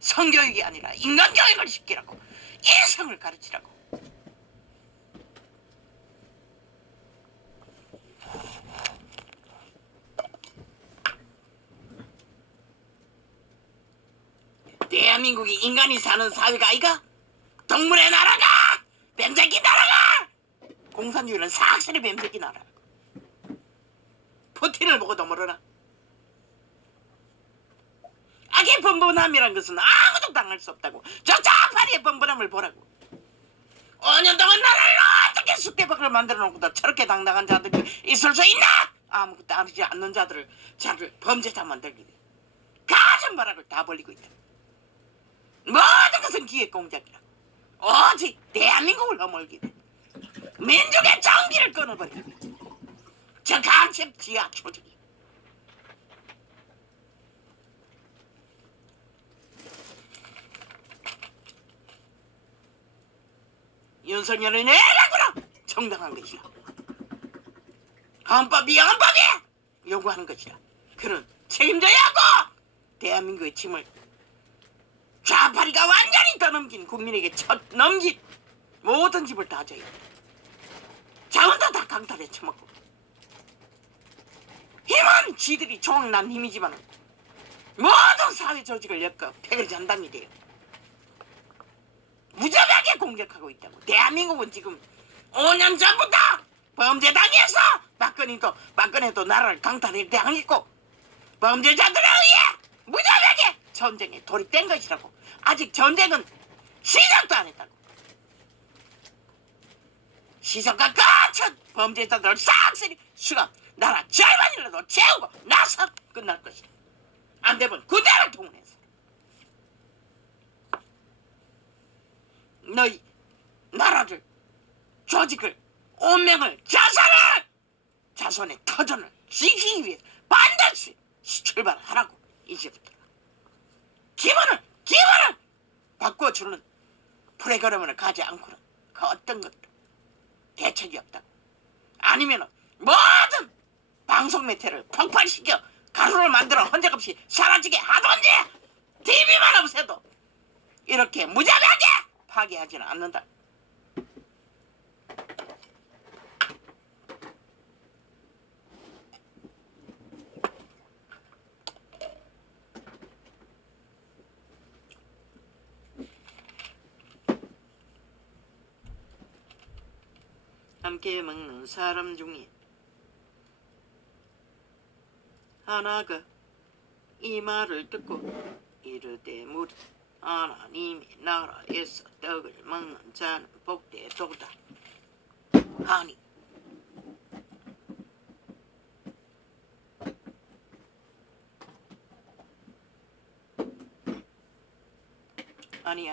성교육이 아니라 인간교육을 시키라고. 이성을 가르치라고. 대한민국이 인간이 사는 사회가 아이가? 동물의 나라가! 뱀새끼 나라가! 공산주의는 삭슬이 뱀새끼 나라. 푸틴을 보고도 모르나? 악의 번번함이란 것은 아무도 당할 수 없다고. 저 좌파리의 번번함을 보라고. 5년 동안 나라를 어떻게 숙대박을 만들어 놓고도 저렇게 당당한 자들이 있을 수 있나? 아무것도 아니지 않는 자들을 범죄자 만들기 위해 가진 바락을 다 벌리고 있다. 모든 것은 기획 공작이라. 오직 대한민국을 허물기 위해, 민족의 정기를 끊어버리기 위해. 저 간첩 지하 조직이. 윤석열의 내락으로 정당한 것이야. 헌법이 요구하는 것이다. 그는 책임져야 하고 대한민국의 짐을 좌파리가 완전히 떠넘긴 국민에게 넘긴 모든 집을 다 져야 한다. 자원도 다 강탈해 처먹고. 힘은 지들이 조각난 힘이지만 모든 사회 조직을 엮어 폐를 잔당이 돼요. 무자비하게 공격하고 있다고. 대한민국은 지금 5년 전부터 범죄당해서 박근혜도 나라를 강탈해 당했고 범죄자들에 의해 무자비하게 전쟁에 돌입된 것이라고. 아직 전쟁은 시작도 안 했다고. 시선과 끝은 범죄자들을 싹쓸이 수감, 나라 절반이라도 채우고 나서 끝날 것이다. 안 되면 그대로 동원해서 너희 나라를, 조직을, 운명을, 자손의 터전을 지키기 위해 반드시 출발하라고. 이제부터 기본을 바꿔주는 프로그램을 가지 않고는 그 어떤 것도 대책이 없다고. 아니면은 모든 방송 매체를 폭발시켜 가루를 만들어 헌정없이 사라지게 하든지 TV만 없애도 이렇게 무자비하게 파괴하지는 않는다. 함께 먹는 사람 중에 하나가 이 말을 듣고 이르되 무릇 하나님의 나라에서 떡을 먹는 자는 복되도다 하니 아니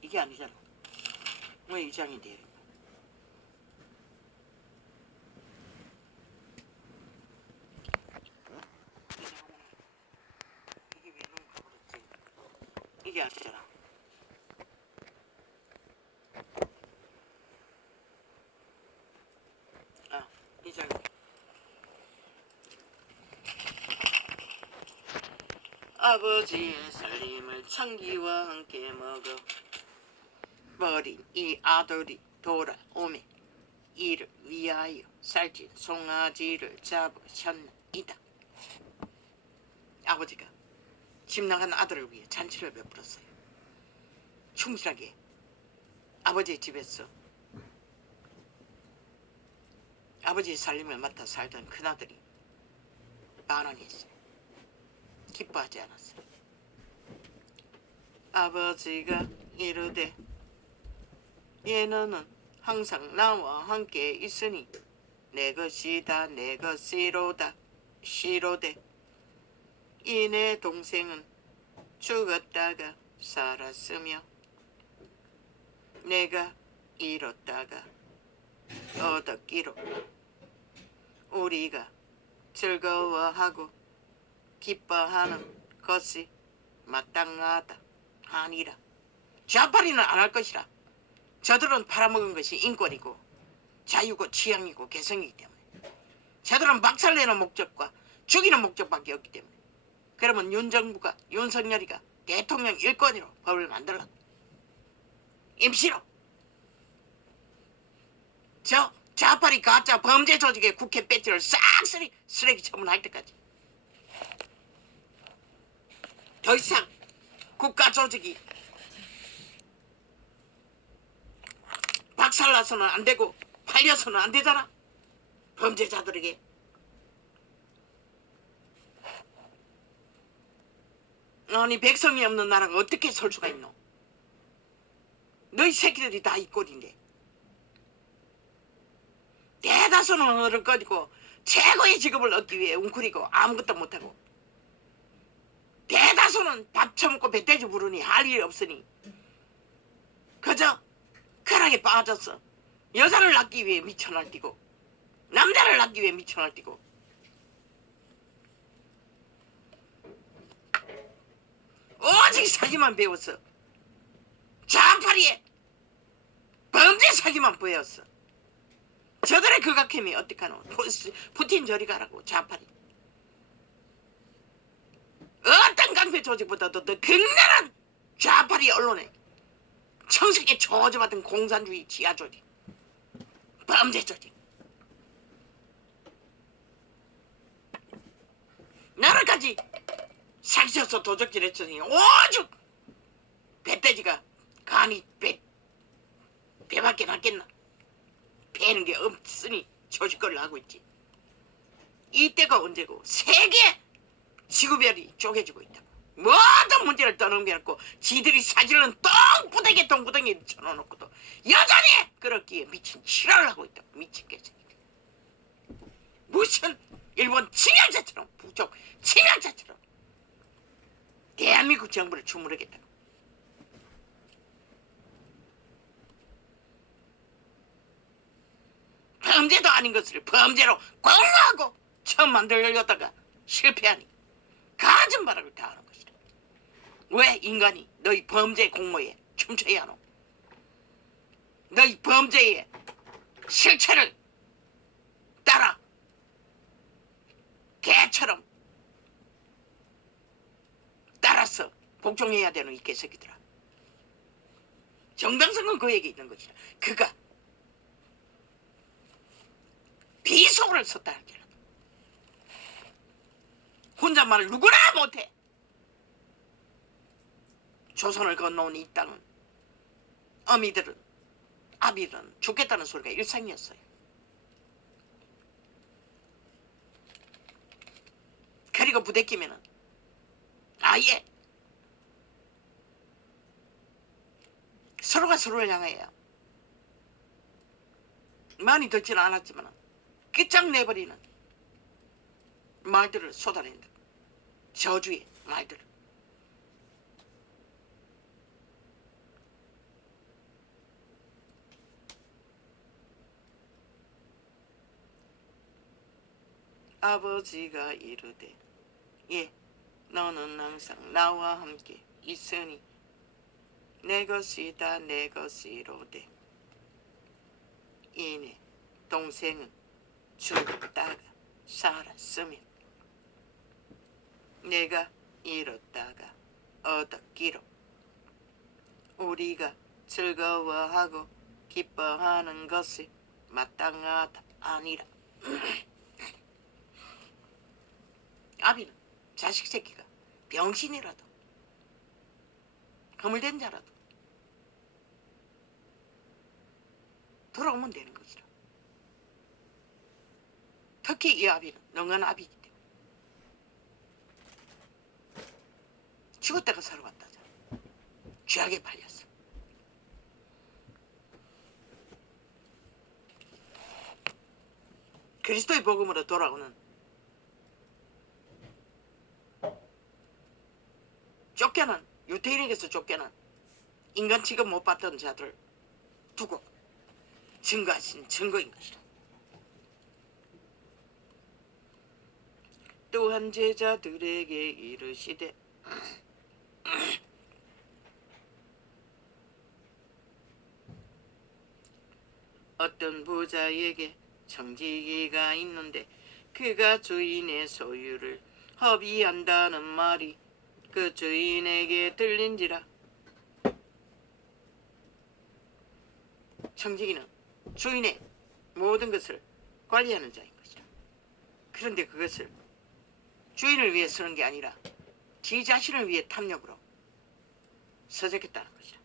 이게 아니잖아. 왜 이 장이 돼? 이게 왜 놓은가 그랬지? 이게 아니잖아. 이 장이. 아버지의 살림을 창기와 함께 먹어 버린 이 아들이 돌아오매 이를 위하여 살찐 송아지를 잡으셨나이다. 아버지가 집 나간 아들을 위해 잔치를 베풀었어요. 충실하게 아버지의 집에서 아버지의 살림을 맡아 살던 큰아들이 반항이 있어요. 기뻐하지 않았어요. 아버지가 이르되 얘는 항상 나와 함께 있으니 내 것이다 내 것이로다 시로되 이 내 동생은 죽었다가 살았으며 내가 잃었다가 얻었기로 우리가 즐거워하고 기뻐하는 것이 마땅하다 하니라. 좌파리는 안 할 것이라. 저들은 팔아먹은 것이 인권이고 자유고 취향이고 개성이기 때문에 저들은 박살내는 목적과 죽이는 목적밖에 없기 때문에 그러면 윤석열이가 대통령 일권으로 법을 만들라. 임시로 저 좌파리 가짜 범죄 조직의 국회 배지를 싹쓸이 쓰레기 처분할 때까지 더 이상 국가 조직이 박살나서는 안 되고 팔려서는 안 되잖아. 범죄자들에게. 아니 백성이 없는 나라가 어떻게 설 수가 있노? 너희 새끼들이 다 이 꼴인데. 대다수는 어른거리고 최고의 직업을 얻기 위해 웅크리고 아무것도 못하고 대다수는 밥 처먹고 배돼지 부르니 할 일이 없으니 그저 쾌락에 빠졌어. 여자를 낳기 위해 미쳐 날뛰고 남자를 낳기 위해 미쳐 날뛰고 오직 사기만 배웠어. 좌파리에 범죄 사기만 보였어. 저들의 극악함이 어떡하노. 푸틴 저리 가라고. 좌파리 어떤 강패 조직보다도 더 극렬한 좌파리 언론에 청색에 저주받은 공산주의 지하 조직 범죄 조직 나라까지 사기쳐서 도적질 했더니 오죽 배돼지가 간이 배밖에 낫겠나. 배는 게 없으니 조직거리를 하고 있지. 이때가 언제고 세계 지구별이 쪼개지고 있다고. 모든 문제를 떠넘겨놓고 지들이 사질은 똥구덩이에 쳐놓고도 여전히 그렇기에 미친 지랄을 하고 있다고. 미친 개새끼. 무슨 일본 침략자처럼 부족 침략자처럼 대한민국 정부를 주무르겠다고. 범죄도 아닌 것을 범죄로 공모하고 처음 만들려다가 실패하니 가진 바람을 다 하는 것이다. 왜 인간이 너희 범죄 공모에 춤춰야 하노? 너희 범죄의 실체를 따라 개처럼 따라서 복종해야 되는 이 개새끼들아. 정당성은 그에게 있는 것이다. 그가 비속어를 썼다 할지라도 혼잣말을 누구나 못해. 조선을 건너온 이 땅은 어미들은 아비들은 죽겠다는 소리가 일상이었어요. 그리고 부대끼면은 아예 서로가 서로를 향해요. 많이 듣지는 않았지만 끝장내버리는 말들을 쏟아낸다. 저주의 말들을. 아버지가 이르되 예 너는 항상 나와 함께 있으니 내 것이 다 내 것이로되 이내 동생은 죽었다가 살았으며 내가 잃었다가 얻었기로 우리가 즐거워하고 기뻐하는 것이 마땅하다 아니라. 아비는 자식 새끼가 병신이라도 허물된 자라도 돌아오면 되는 것이라. 특히 이 아비는 능한 아비이기 때문에 죽었다가 살아왔다잖아. 죄악에 팔렸어. 그리스도의 복음으로 돌아오는 쫓겨난 유태인에게서 쫓겨난 인간 취급 못 받던 자들 두고 증거하신 증거인 것이다. 또한 제자들에게 이르시되 어떤 부자에게 청지기가 있는데 그가 주인의 소유를 허비한다는 말이 그 주인에게 들린지라. 청지기는 주인의 모든 것을 관리하는 자인 것이다. 그런데 그것을 주인을 위해 쓰는 게 아니라 지 자신을 위해 탐욕으로 써졌겠다는 것이다.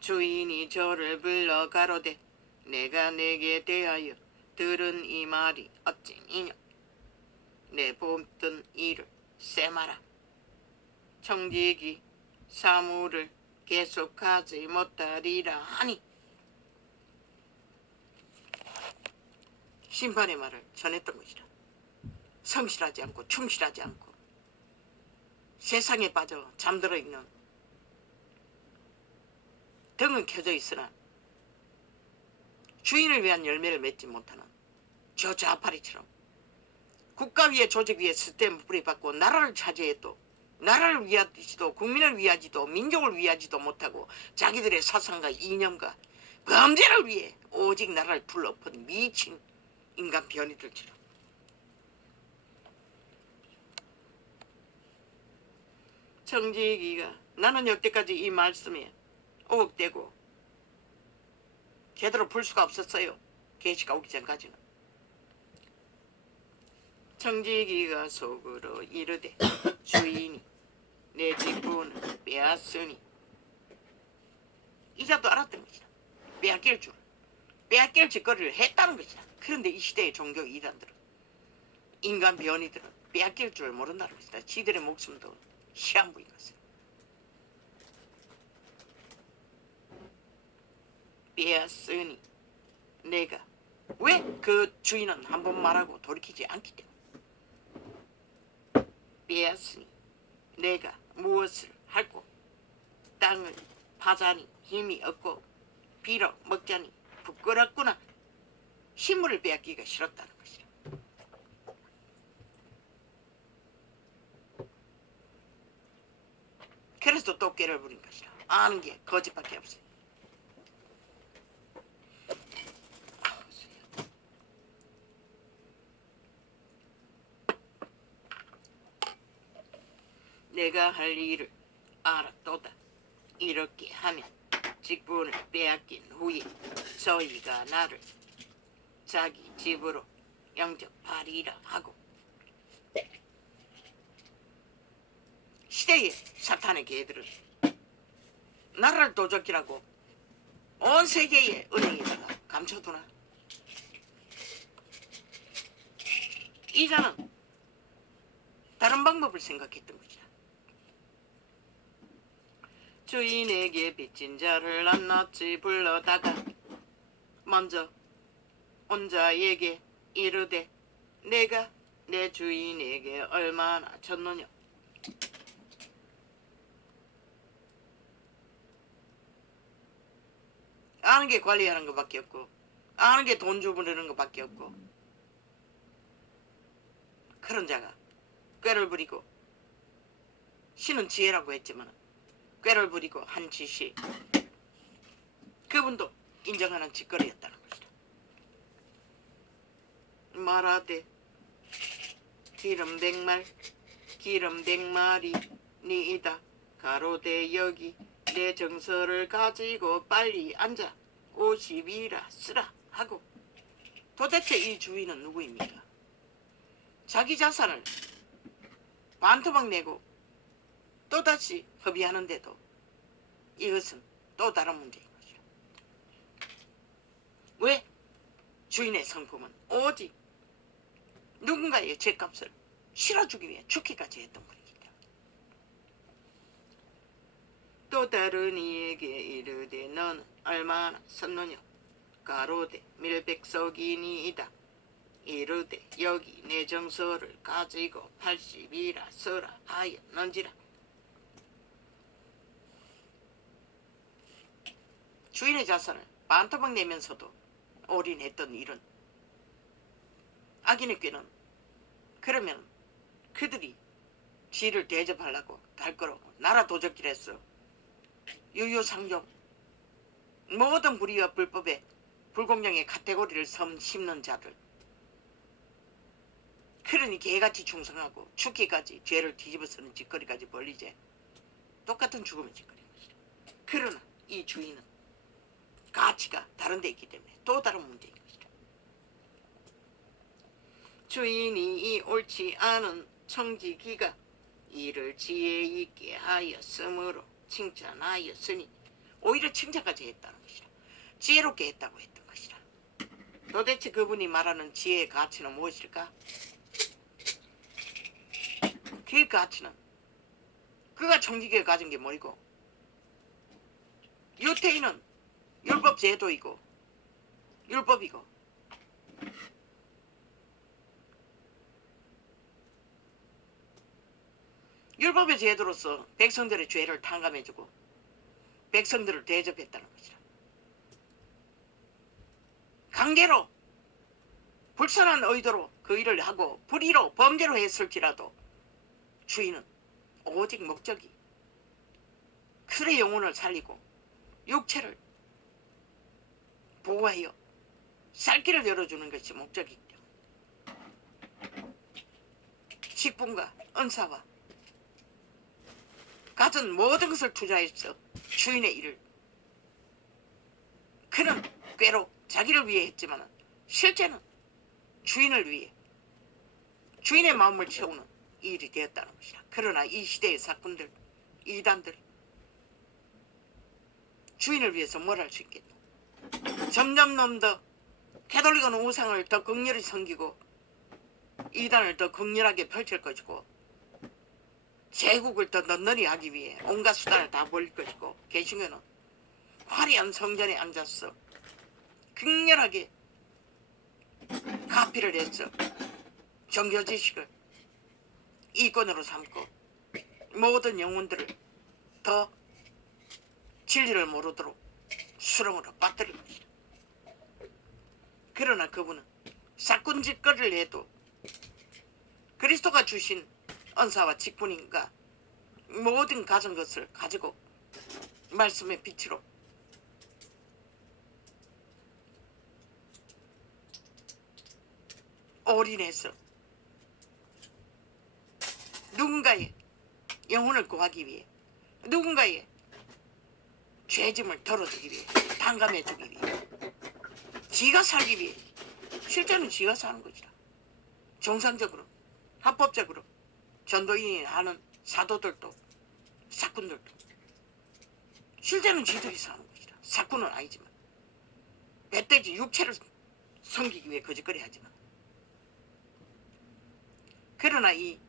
주인이 저를 불러 가로되 내가 내게 대하여 들은 이 말이 어찌니냐. 내 보던 일을 쇠마라. 청지기 사무를 계속하지 못하리라 하니 심판의 말을 전했던 것이다. 성실하지 않고 충실하지 않고 세상에 빠져 잠들어 있는 등은 켜져 있으나 주인을 위한 열매를 맺지 못하는 저 좌파리처럼 국가 위에 조직 위에 스탬프 뿌리받고 나라를 차지해도 나라를 위하지도 국민을 위하지도 민족을 위하지도 못하고 자기들의 사상과 이념과 범죄를 위해 오직 나라를 둘러엎은 미친 인간 변이들처럼 청지기가 나는 여태까지 이 말씀에 오곡되고 제대로 볼 수가 없었어요. 계시가 오기 전까지는. 청지기가 속으로 이르되 주인이 내 직분을 빼앗으니 이자도 알았던 것이다. 빼앗길 줄. 빼앗길 짓거리를 했다는 것이다. 그런데 이 시대의 종교 이단들은 인간 변이들은 빼앗길 줄 모른다는 것이다. 지들의 목숨도 시한부인 것을. 빼앗으니 내가 왜 그 주인은 한 번 말하고 돌이키지 않기 때문에 빼앗으니 내가 무엇을 할꼬 땅을 파자니 힘이 없고 빌어 먹자니 부끄럽구나. 식물을 빼앗기가 싫었다는 것이다. 그래서 또 꾀를 부린 것이라. 아는 게 거짓밖에 없어요. 내가 할 일을 알았도다. 이렇게 하면 직분을 빼앗긴 후에 저희가 나를 자기 집으로 영접하리라 하고, 시대의 사탄의 개들은 나라를 도적이라고 온 세계의 은행에다가 감춰두나? 이자는 다른 방법을 생각했던 것이다. 주인에게 빚진 자를 낱낱이 불러다가 먼저 온 자에게 이르되 내가 내 주인에게 얼마나 졌느냐. 아는 게 관리하는 것밖에 없고, 아는 게 돈 주부르는 것밖에 없고, 그런 자가 꾀를 부리고, 신은 지혜라고 했지만 꾀를 부리고 한 짓이 그분도 인정하는 짓거리였다는 것이다. 말하되 기름 100마리 니이다. 가로되 여기 내 정서를 가지고 빨리 앉아 50이라 쓰라 하고. 도대체 이 주인은 누구입니까? 자기 자산을 반토막 내고 또다시 허비하는데도 이것은 또 다른 문제인 것이죠. 왜? 주인의 성품은 오직 누군가의 죗값을 실어주기 위해 죽기까지 했던 분이기 때문에. 또 다른 이에게 이르되 너는 얼마나 썼느냐. 가로되 밀백석이니이다. 이르되 여기 내 정서를 가지고 80이라 써라 하였는지라. 주인의 자산을 반토막 내면서도 올인했던 일은 악인의 꾀는, 그러면 그들이 지를 대접하려고 달거로 나라 도적질 했어. 유유상종 모든 불의와 불법에 불공정의 카테고리를 심는 자들, 그러니 개같이 충성하고 죽기까지 죄를 뒤집어쓰는 짓거리까지 벌리제 똑같은 죽음의 짓거리인 것이다. 그러나 이 주인은 가치가 다른 데 있기 때문에 또 다른 문제인 것이다. 주인이 이 옳지 않은 청지기가 이를 지혜 있게 하였으므로 칭찬하였으니, 오히려 칭찬까지 했다는 것이다. 지혜롭게 했다고 했던 것이다. 도대체 그분이 말하는 지혜의 가치는 무엇일까? 그 가치는 그가 청지기에 가진 게 뭐이고, 유태인은 율법 제도이고 율법이고, 율법의 제도로서 백성들의 죄를 탕감해주고 백성들을 대접했다는 것이다. 강제로 불선한 의도로 그 일을 하고 불의로 범죄로 했을지라도 주인은 오직 목적이 그들의 영혼을 살리고 육체를 보호하여 살 길을 열어주는 것이 목적이기 때문에 직분과 은사와 가진 모든 것을 투자해서 주인의 일을, 그는 꾀로 자기를 위해 했지만 실제는 주인을 위해 주인의 마음을 채우는 일이 되었다는 것이다. 그러나 이 시대의 사건들, 이단들, 주인을 위해서 뭘 할 수 있겠노? 점점 더 캐톨릭은 우상을 더 극렬히 섬기고 이단을 더 극렬하게 펼칠 것이고, 제국을 더 넌넌히 하기 위해 온갖 수단을 다 벌릴 것이고, 개신교는 화려한 성전에 앉아서 극렬하게 가피를 해서 종교 지식을 이권으로 삼고 모든 영혼들을 더 진리를 모르도록 수렁으로 빠뜨릴 것이다. 그러나 그분은 사건짓거리를 해도 그리스도가 주신 은사와 직분인가 모든 가진 것을 가지고 말씀의 빛으로 올인해서 누군가의 영혼을 구하기 위해, 누군가의 죄짐을 덜어주기 위해, 탕감해주기 위해, 지가 살기 위해. 실제는 지가 사는 것이라. 정상적으로, 합법적으로 전도인이 하는 사도들도, 사꾼들도 실제는 지들이 사는 것이라. 사꾼은 아니지만, 멧돼지 육체를 섬기기 위해 거짓거리 하지만, 그러나 이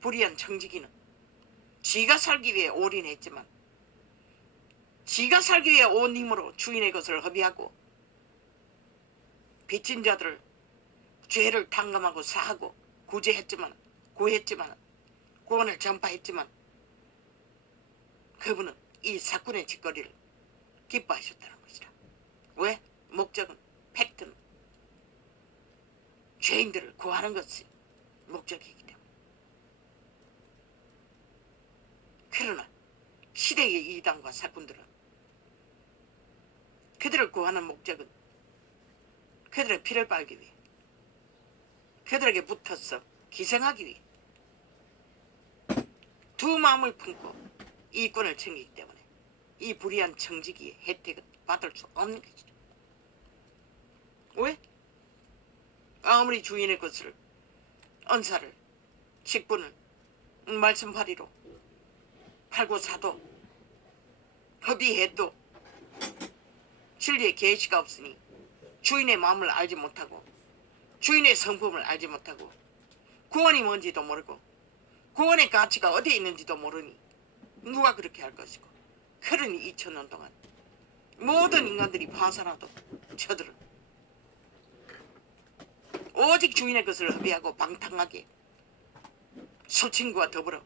불의한 청지기는 지가 살기 위해 올인했지만, 지가 살기 위해 온 힘으로 주인의 것을 허비하고 빚진 자들을 죄를 탕감하고 사하고 구제했지만, 구했지만, 구원을 전파했지만, 그분은 이 사꾼의 짓거리를 기뻐하셨다는 것이라. 왜? 목적은, 팩트는 죄인들을 구하는 것이 목적이기 때문에. 그러나 시대의 이단과 사꾼들은 그들을 구하는 목적은 그들의 피를 빨기 위해, 그들에게 붙어서 기생하기 위해 두 마음을 품고 이권을 챙기기 때문에 이 불의한 청지기의 혜택은 받을 수 없는 것이다. 왜? 아무리 주인의 것을, 언사를, 직분을 말씀파리로 팔고 사도, 허비해도 진리의 계시가 없으니 주인의 마음을 알지 못하고, 주인의 성품을 알지 못하고, 구원이 뭔지도 모르고, 구원의 가치가 어디에 있는지도 모르니 누가 그렇게 할 것이고. 그러니 2000년 동안 모든 인간들이 파산하도 저들은 오직 주인의 것을 허비하고 방탕하게 술친구와 더불어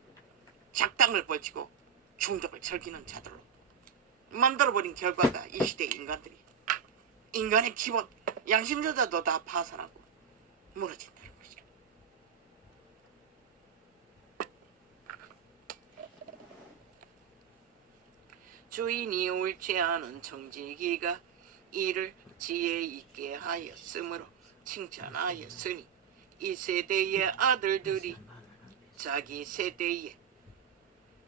작당을 벌치고 중독을 즐기는 자들로 만들어버린 결과가 이 시대의 인간들이, 인간의 기본 양심조차도 다 파산하고 무너진다는 것이다. 주인이 옳지 않은 청지기가 이를 지혜 있게 하였으므로 칭찬하였으니, 이 세대의 아들들이 자기 세대에,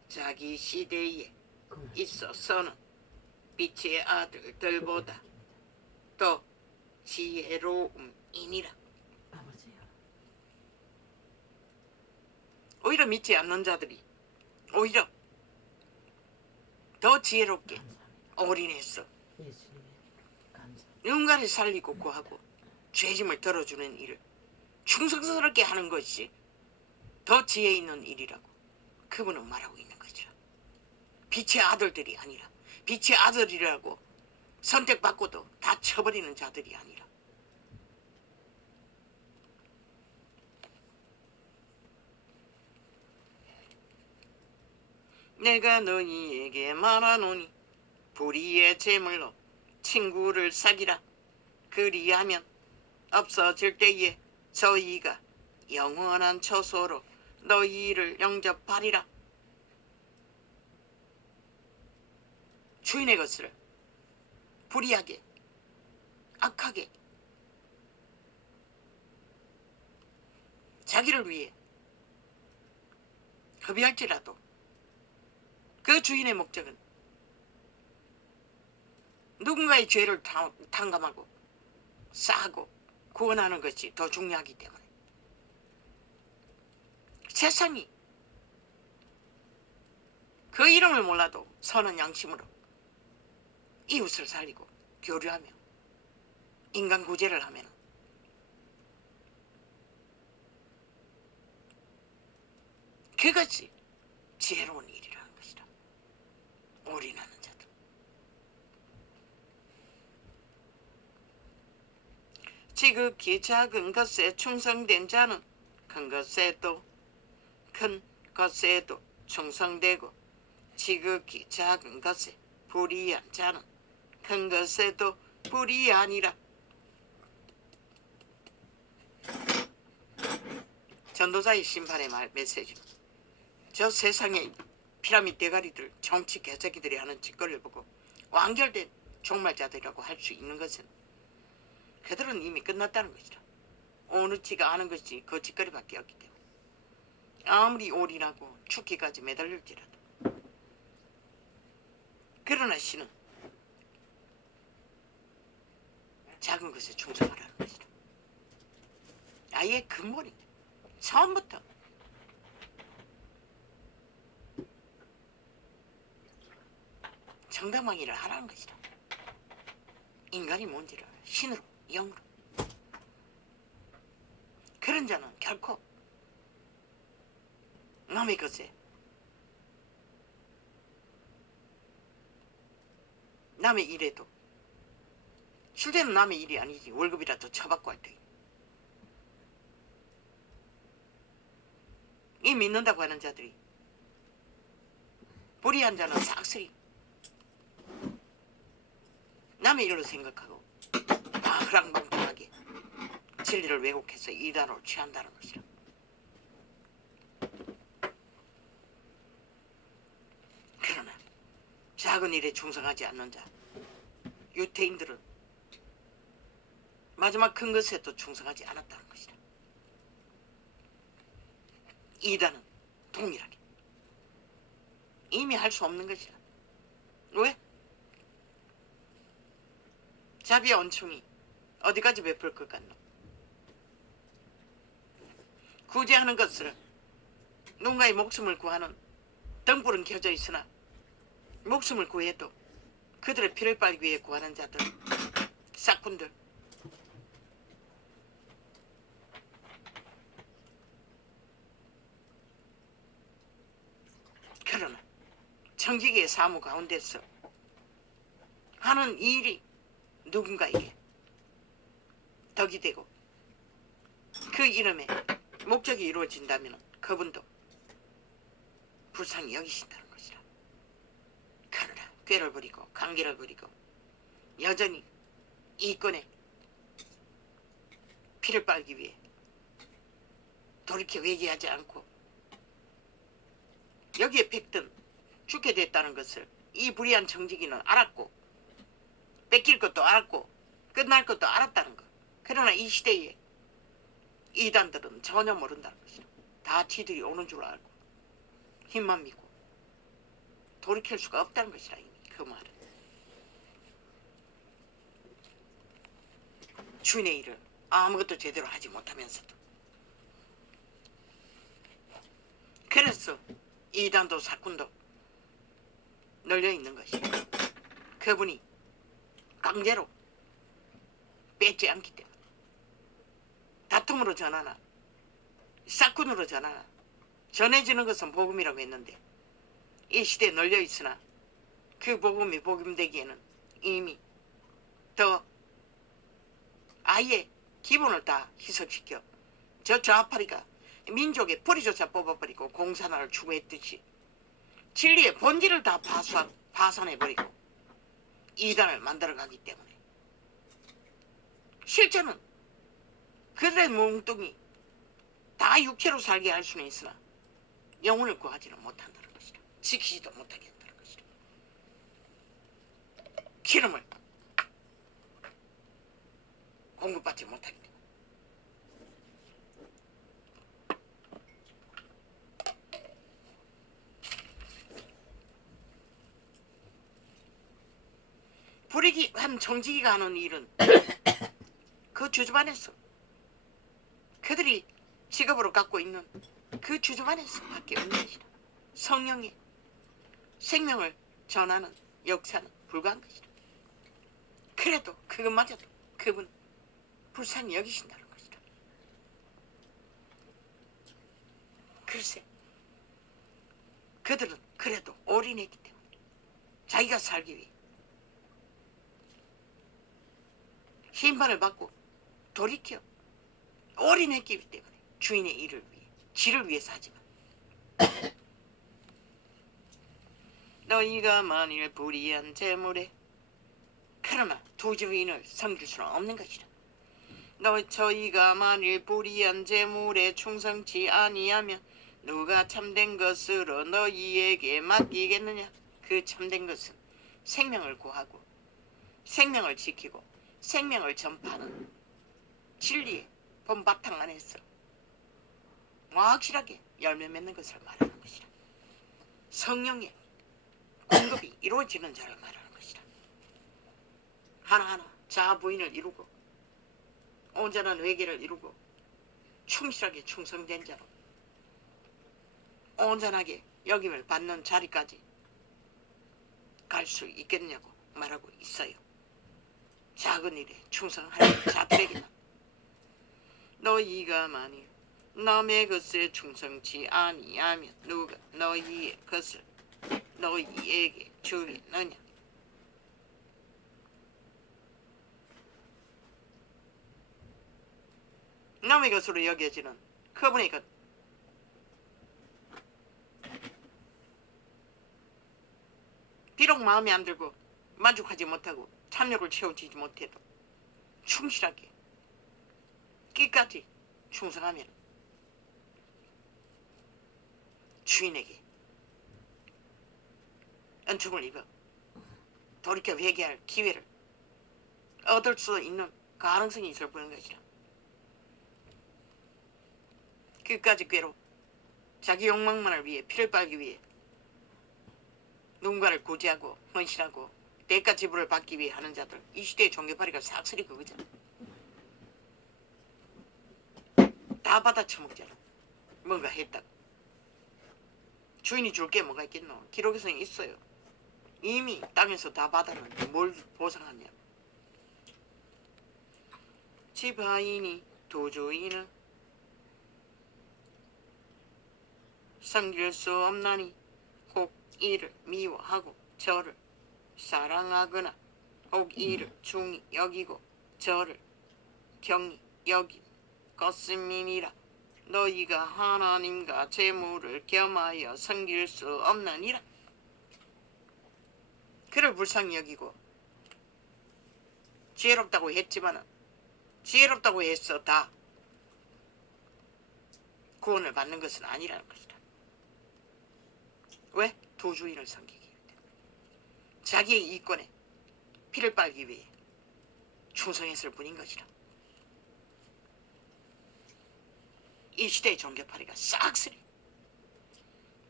자기 시대에 있어서는 빛의 아들들보다 더 지혜로움이니라. 오히려 믿지 않는 자들이 오히려 더 지혜롭게 올인해서 누군가를 살리고 구하고 죄짐을 덜어주는 일을 충성스럽게 하는 것이 더 지혜 있는 일이라고 그분은 말하고 있는 거죠. 빛의 아들들이 아니라, 빛의 아들이라고 선택받고도 다 쳐버리는 자들이 아니라. 내가 너희에게 말하노니 불의의 제물로 친구를 사귀라. 그리하면 없어질 때에 저희가 영원한 처소로 너희를 영접하리라. 주인의 것을 불의하게, 악하게, 자기를 위해 허비할지라도 그 주인의 목적은 누군가의 죄를 탕감하고 싸고 구원하는 것이 더 중요하기 때문에 세상이 그 이름을 몰라도 선한 양심으로 이웃을 살리고 교류하며 인간 구제를 하면 그것이 지혜로운 일이라는 것이다. 올인하는 자들. 지극히 작은 것에 충성된 자는 큰 것에도 충성되고, 지극히 작은 것에 불의한 자는 큰 것에도 불의하니라. 전도자의 심판의 메시지. 저 세상에 피라미드 대가리들 정치 개새끼들이 하는 짓거리를 보고 완결된 종말자들이라고 할 수 있는 것은 그들은 이미 끝났다는 것이다. 어느 지가 아는 것이 그 짓거리밖에 없기 때문에 아무리 올인하고 죽기까지 매달릴지라도. 그러나 신은 작은 것에 충성하라는 것이다. 아예 근본이 처음부터 정당한 일을 하라는 것이다. 인간이 뭔지를 신으로 영으로. 그런 자는 결코 남의 것에 남의 일에도 실제는 남의 일이 아니지 월급이라도 쳐받고 할 때 이 믿는다고 하는 자들이 불의한 자는 싹쓸이 남의 일로 생각하고 다 흐랑방탕하게 진리를 왜곡해서 이단으로 취한다는 것이라. 그러나 작은 일에 충성하지 않는 자 유태인들은 마지막 큰 것에도 충성하지 않았다는 것이다. 이단은 동일하게 이미 할 수 없는 것이다. 왜? 자비와 언총이 어디까지 베풀 것 같노? 구제하는 것을 누군가의 목숨을 구하는 등불은 켜져 있으나 목숨을 구해도 그들의 피를 빨기 위해 구하는 자들, 싹군들, 그러나 청지기의 사무 가운데서 하는 이 일이 누군가에게 덕이 되고 그 이름에 목적이 이루어진다면 그분도 불쌍히 여기신다는 것이라. 그러나 꾀를 부리고 관계를 부리고 여전히 이권에 피를 빨기 위해 돌이켜 회개하지 않고 여기에 백든 죽게 됐다는 것을 이 불의한 청지기는 알았고 뺏길 것도 알았고 끝날 것도 알았다는 것. 그러나 이 시대에 이단들은 전혀 모른다는 것이다. 다 지들이 오는 줄 알고 힘만 믿고 돌이킬 수가 없다는 것이라. 이미 그 말은 주인의 일을 아무것도 제대로 하지 못하면서도. 그래서 이단도 사꾼도 널려 있는 것이다. 그분이 강제로 뺏지 않기 때문에 다툼으로 전하나 사꾼으로 전하나 전해지는 것은 복음이라고 했는데 이 시대에 널려 있으나 그 복음이 복음되기에는 이미 더 아예 기본을 다 희석시켜 저 좌파리가 민족의 뿌리조차 뽑아버리고 공산화를 추구했듯이 진리의 본질을 다 파산해버리고 이단을 만들어가기 때문에 실제는 그들의 몽뚱이 다 육체로 살게 할 수는 있으나 영혼을 구하지는 못한다는 것이다. 지키지도 못하게 한다는 것이다. 기름을 공급받지 못하기 때문에. 불의한 정직이가 하는 일은 그 주주반에서 그들이 직업으로 갖고 있는 그 주주반에서 밖에 없는 것이다. 성령의 생명을 전하는 역사는 불가한 것이다. 그래도 그것마저도 그분 불쌍히 여기신다는 것이다. 글쎄 그들은 그래도 올인했기 때문에 자기가 살기 위해 심판을 받고 돌이켜 올인했기 때문에 주인의 일을 위해 지를 위해서 하지만 너희가 만일 불의한 재물에 그러나 두 주인을 섬길 수는 없는 것이라. 저희가 만일 불의한 재물에 충성치 아니하면 누가 참된 것으로 너희에게 맡기겠느냐? 그 참된 것은 생명을 구하고 생명을 지키고 생명을 전파하는 진리의 본바탕 안에서 확실하게 열매 맺는 것을 말하는 것이라. 성령의 공급이 이루어지는 자를 말하는 것이라. 하나하나 자아 부인을 이루고 온전한 회개를 이루고 충실하게 충성된 자로 온전하게 여김을 받는 자리까지 갈 수 있겠냐고 말하고 있어요. 작은 일에 충성하는 자들에게는 너희가 만일 남의 것에 충성치 아니하면 누가 너희의 것을 너희에게 주겠느냐? 남의 것으로 여겨지는 그분의 것, 비록 마음에 안 들고 만족하지 못하고 탐욕을 채우지 못해도 충실하게 끝까지 충성하면 주인에게 은총을 입어 돌이켜 회개할 기회를 얻을 수 있는 가능성이 있을 뿐인 것이라. 끝까지 꾀로 자기 욕망만을 위해 피를 빨기 위해 누군가를 고지하고 헌신하고 대가 지불을 받기 위해 하는 자들, 이 시대의 종교파리가 싹쓸이 그거잖아. 다 받아 처먹잖아. 뭔가 했다고. 주인이 줄 게 뭐가 있겠노? 기록에서는 있어요. 이미 땅에서 다 받았는데 뭘 보상하냐? 지파이니 도주이는 섬길 수 없나니 혹 이를 미워하고 저를 사랑하거나 혹 이를 중히 여기고 저를 경히 여긴 것음이니라. 너희가 하나님과 재물을 겸하여 섬길 수 없느니라. 그를 불쌍히 여기고 지혜롭다고 했지만은 지혜롭다고 해서 다 구원을 받는 것은 아니라는 것이다. 왜? 도주인을 섬기기 위해 자기의 이권에 피를 빨기 위해 충성했을 뿐인 것이라. 이 시대의 종교파리가 싹쓸이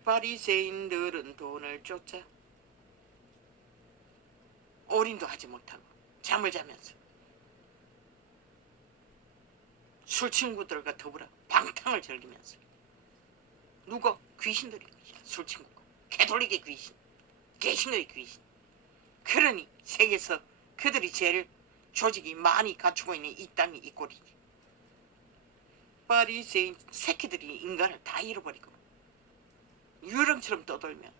바리새인들은 돈을 쫓아 올인도 하지 못하고 잠을 자면서 술 친구들과 더불어 방탕을 즐기면서 누가 귀신들인 것이라. 술 친구가 캐톨릭의 귀신, 개신의 귀신. 그러니 세계에서 그들이 제일 조직이 많이 갖추고 있는 이 땅이 이 꼴이지. 바리새인 새끼들이 인간을 다 잃어버리고 유령처럼 떠돌면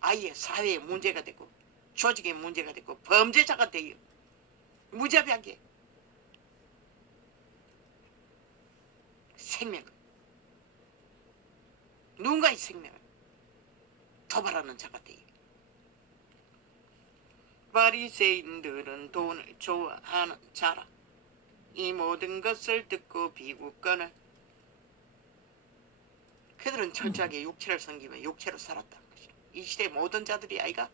아예 사회에 문제가 되고 조직에 문제가 되고 범죄자가 돼요. 무자비하게 생명을, 누군가의 생명을 도발하는 자가 돼요. 바리새인들은 돈을 좋아하는 자라. 이 모든 것을 듣고 비웃거늘 그들은 철저하게 육체를 섬기며 육체로 살았다는 것이다. 이 시대의 모든 자들이 아이가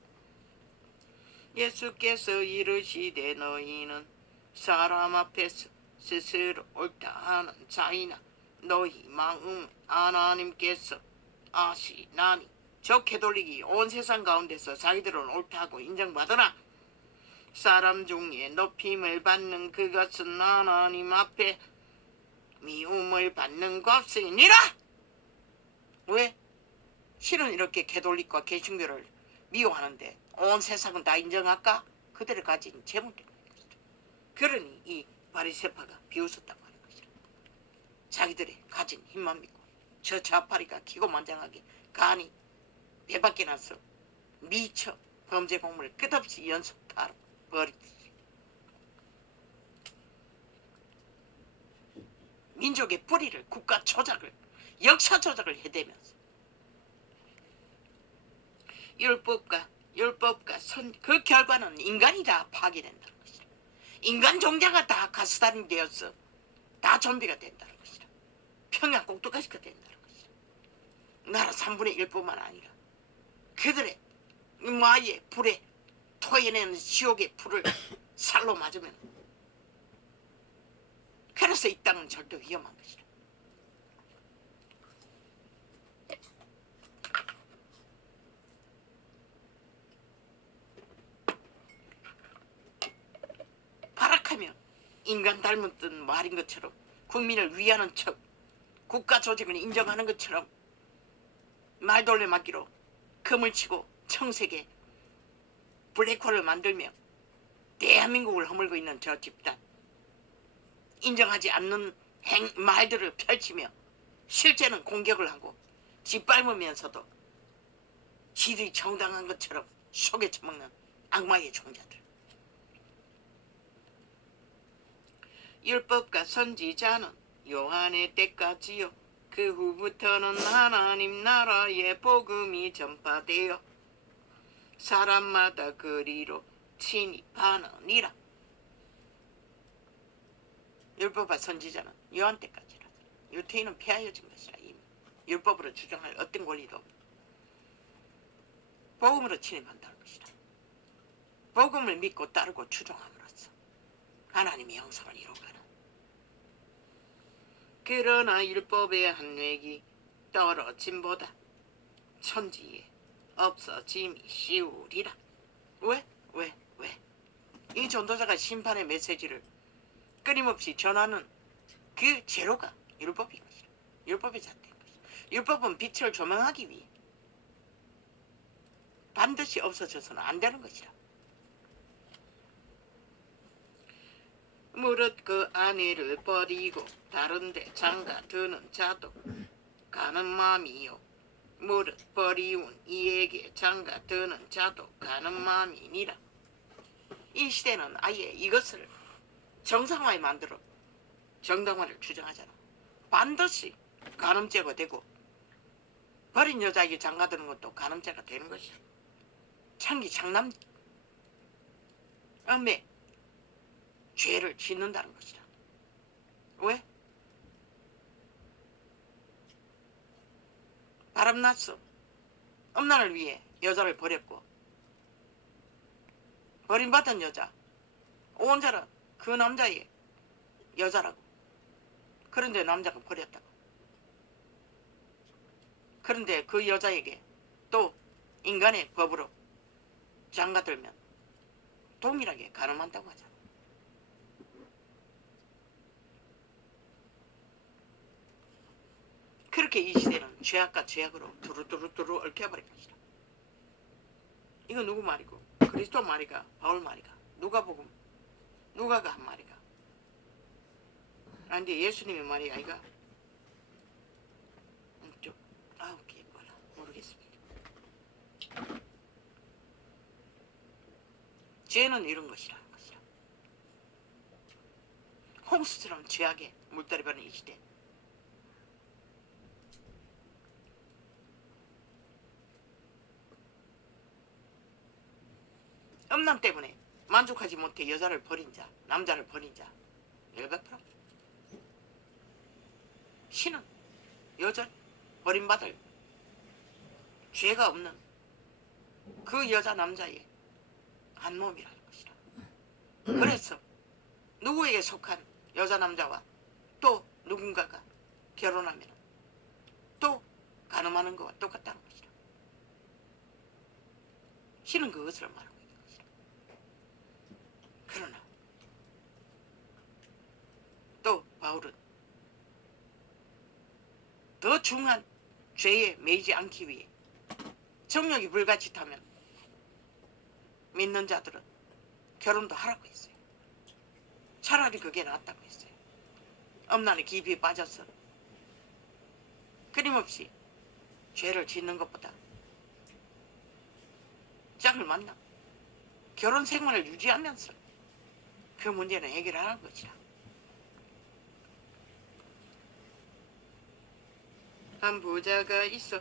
예수께서 이르시되 너희는 사람 앞에서 스스로 옳다 하는 자이나 너희 마음 하나님께서 아시나니. 저 캐톨릭이 온 세상 가운데서 자기들은 옳다고 인정받으나 사람 중에 높임을 받는 그것은 하나님 앞에 미움을 받는 것이니라. 왜? 실은 이렇게 캐톨릭과 개신교를 미워하는데 온 세상은 다 인정할까? 그들을 가진 재물 때문에. 그러니 이 바리새파가 비웃었다고 하는 것이라. 자기들의 가진 힘만 믿고 저 좌파리가 기고만장하게 간이 배밖에 나서 미쳐 범죄 공무를 끝없이 연속하러 버리듯이 민족의 뿌리를 국가 조작을 역사 조작을 해대면서 율법과 그 결과는 인간이 다 파괴된다는 것이다. 인간 종자가 다 가스단이 되어서 다 좀비가 된다는 것이다. 평양 꼭두가시가 된다는 것이다. 나라 3분의 1뿐만 아니라 그들의 마의 불에 토해내는 지옥의 불을 살로 맞으면, 그래서 이 땅은 절대 위험한 것이다. 발악하며 인간 닮은 듯 말인 것처럼 국민을 위하는 척 국가 조직을 인정하는 것처럼 말돌려 맞기로 금을 치고 청색에 블랙홀을 만들며 대한민국을 허물고 있는 저 집단, 인정하지 않는 말들을 펼치며 실제는 공격을 하고 짓밟으면서도 지들이 정당한 것처럼 속에 처먹는 악마의 종자들. 율법과 선지자는 요한의 때까지요. 그 후부터는 하나님 나라의 복음이 전파되어 사람마다 그리로 침입하느니라. 율법과 선지자는 요한 때까지라. 유태인은 폐하여진 것이라. 이미 율법으로 주장할 어떤 권리도 복음으로 침입한다는 것이다. 복음을 믿고 따르고 추종함으로써 하나님의 영성을 이루가는. 그러나 율법의 한획이 떨어짐보다 천지에 없어짐이 쉬우리라. 왜? 이 전도자가 심판의 메시지를 끊임없이 전하는 그 제로가 율법인 것이다. 율법의 잣대인 것이다. 율법은 빛을 조명하기 위해 반드시 없어져서는 안 되는 것이다. 무릇 그 아내를 버리고 다른데 장가드는 자도 가는 마음이요, 무릇 버리운 이에게 장가드는 자도 가는 마음이니라. 이 시대는 아예 이것을 정상화에 만들어 정당화를 주장하잖아. 반드시 간음죄가 되고 버린 여자에게 장가드는 것도 간음죄가 되는 것이야. 창기 장남 음에 죄를 짓는다는 것이다. 왜? 바람났어. 음란을 위해 여자를 버렸고, 버림받은 여자, 오온자는 그 남자의 여자라고. 그런데 남자가 버렸다고. 그런데 그 여자에게 또 인간의 법으로 장가들면 동일하게 간음한다고 하잖아. 그렇게 이 시대는 죄악과 죄악으로 두루두루 얽혀버린 것이다. 이거 누구 말이고? 그리스도 말이가? 바울 말이가? 누가가 한 말이가? 아닌데 예수님의 말이 아이가? 오케이, 몰라. 모르겠습니다. 죄는 이런 것이라는 것이다. 홍수처럼 죄악에 물들여버린 이 시대. 음란 때문에 만족하지 못해 여자를 버린 자, 남자를 버린 자 100%. 신은 여자 버림받을 죄가 없는 그 여자 남자의 한 몸이라는 것이다. 그래서 누구에게 속한 여자 남자와 또 누군가가 결혼하면 또 간음하는 것과 똑같다는 것이다. 신은 그것을 말하고 있는 것이다. 그러나 또 바울은 더 중한 죄에 매이지 않기 위해 정욕이 불같이타면 믿는 자들은 결혼도 하라고 했어요. 차라리 그게 낫다고 했어요. 음란에 깊이 빠져서 끊임없이 죄를 짓는 것보다 짝을 만나 결혼 생활을 유지하면서 그 문제는 해결하는 것이다. 한 부자가 있어.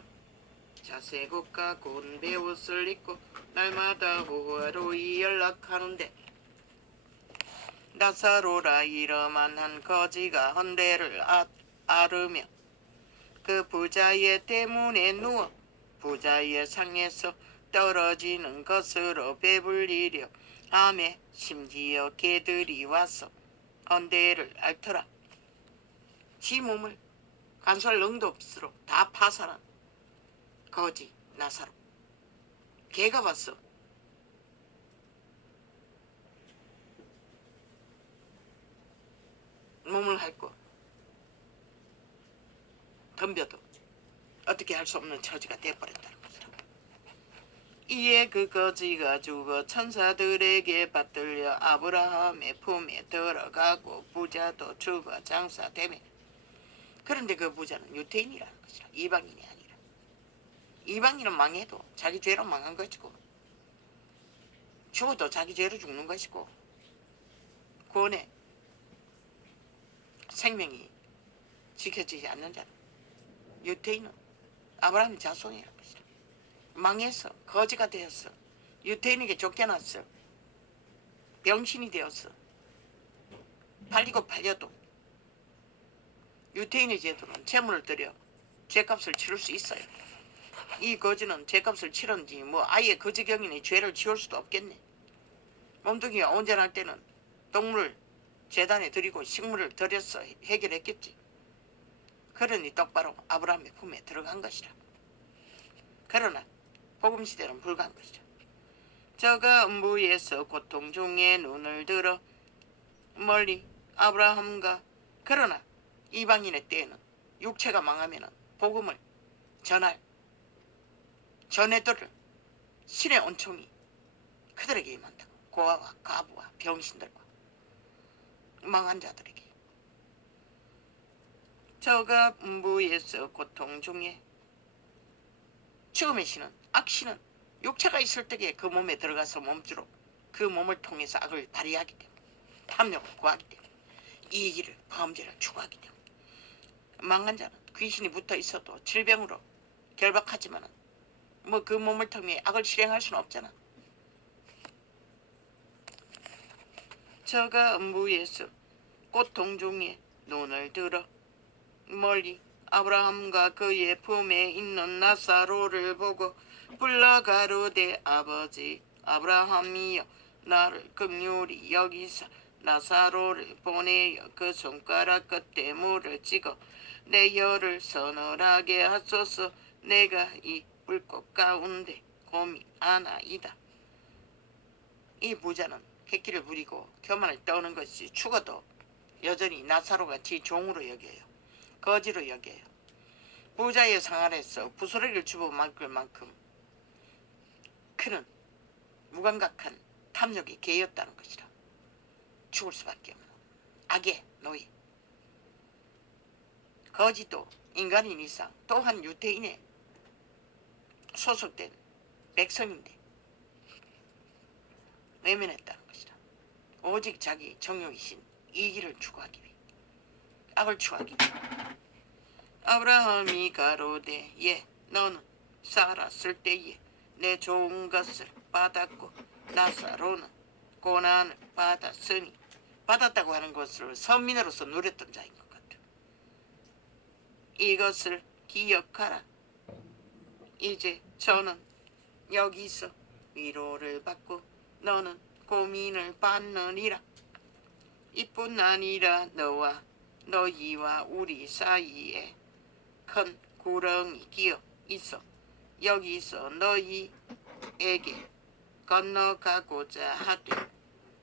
자세곡과 곤배 옷을 입고 날마다 호화로이 연락하는데, 나사로라 이러한 한 거지가 헌대를 앓으며 그 부자의 때문에 누워 부자의 상에서 떨어지는 것으로 배불리려 하매 심지어 개들이 와서 언대를 앓더라. 지 몸을 간수할 능도 없으로 다 파산한 거지 나사로. 개가 왔어. 몸을 핥고 덤벼도 어떻게 할 수 없는 처지가 되어버렸다는 거죠. 이에 그 거지가 죽어 천사들에게 받들려 아브라함의 품에 들어가고 부자도 죽어 장사되매. 그런데 그 부자는 유태인이라는 것이라. 이방인이 아니라. 이방인은 망해도 자기 죄로 망한 것이고 죽어도 자기 죄로 죽는 것이고 구원의 생명이 지켜지지 않는 자는 유태인은 아브라함의 자손이라는 것이라. 망해서 거지가 되었어. 유태인에게 쫓겨났어. 병신이 되었어. 팔리고 팔려도 유태인의 제도는 재물을 들여 죄값을 치를 수 있어요. 이 거지는 죄값을 치른지 뭐 아예 거지경인의 죄를 지울 수도 없겠네. 몸뚱이가 온전할 때는 동물 재단에 드리고 식물을 들여서 해결했겠지. 그러니 똑바로 아브라함의 품에 들어간 것이라. 그러나 복음시대는 불가한 것이죠. 저가 음부에서 고통 중에 눈을 들어 멀리 아브라함과 그러나 이방인의 때에는 육체가 망하면 복음을 전할 전해들을 신의 은총이 그들에게 임한다고. 고아와 가부와 병신들과 망한 자들에게. 저가 음부에서 고통 중에 죽음의 신은 악신은 육체가 있을 때에 그 몸에 들어가서 몸주로 그 몸을 통해서 악을 발휘하기 때문에 탐욕을 구하기 때문에 이기를 범죄를 추구하기 때문에 망한 자는 귀신이 붙어 있어도 질병으로 결박하지만은 뭐 그 몸을 통해 악을 실행할 수는 없잖아. 저가 음부에서 고통 중에 눈을 들어 멀리 아브라함과 그의 품에 있는 나사로를 보고 불러 가로되 아버지 아브라함이여 나를 긍휼히 여기사 나사로를 보내어 그 손가락 끝에 물을 찍어 내 혀를 서늘하게 하소서. 내가 이 불꽃 가운데 고민하나이다. 이 부자는 객기를 부리고 교만을 떠는 것이 죽어도 여전히 나사로같이 종으로 여겨요. 거지로 여겨요. 부자의 상 아래서 부스러기를 집어먹을 만큼 그는 무감각한 탐욕의 개였다는 것이라. 죽을 수밖에 없는 악의 노예. 거지도 인간인 이상 또한 유태인에 소속된 백성인데 외면했다는 것이라. 오직 자기 정욕이신 이기를 추구하기 위해 악을 추구하기 위해. 아브라함이 가로되 예 너는 살았을 때에 내 좋은 것을 받았고 나사로는 고난을 받았으니. 받았다고 하는 것을 선민으로서 누렸던 자인 것 같아. 이것을 기억하라. 이제 저는 여기서 위로를 받고 너는 고민을 받느니라. 이뿐 아니라 너와 너희와 우리 사이에 큰 구렁이 끼어 있어 여기서 너희에게 건너가고자 하되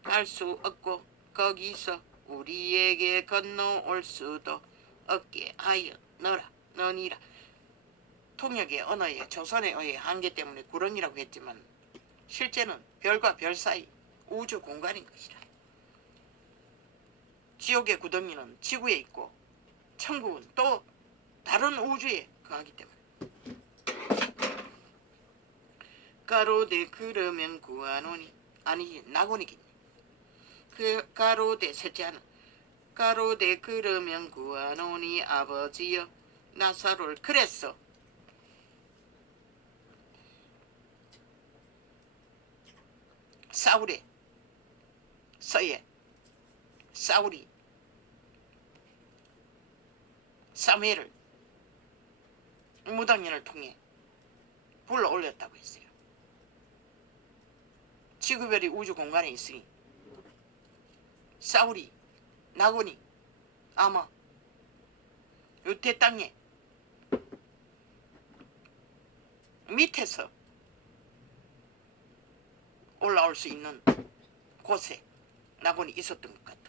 갈 수 없고 거기서 우리에게 건너올 수도 없게 하였느니라. 통역의 언어의 조선의 어의 한계 때문에 구렁이라고 했지만 실제는 별과 별 사이 우주 공간인 것이라. 지옥의 구덩이는 지구에 있고 천국은 또 다른 우주에 거하기 때문에. 가로되 그러면 구하노니 아니 나고니겠니. 그 가로되 셋째하는 가로되 그러면 구하노니 아버지여 나사로를. 그랬어 사울의 서예 사울이 사무엘을 무당년을 통해 불러 올렸다고 했어요. 지구별이 우주 공간에 있으니 사울이 나곤이 아마 유태 땅에 밑에서 올라올 수 있는 곳에 나곤이 있었던 것 같다.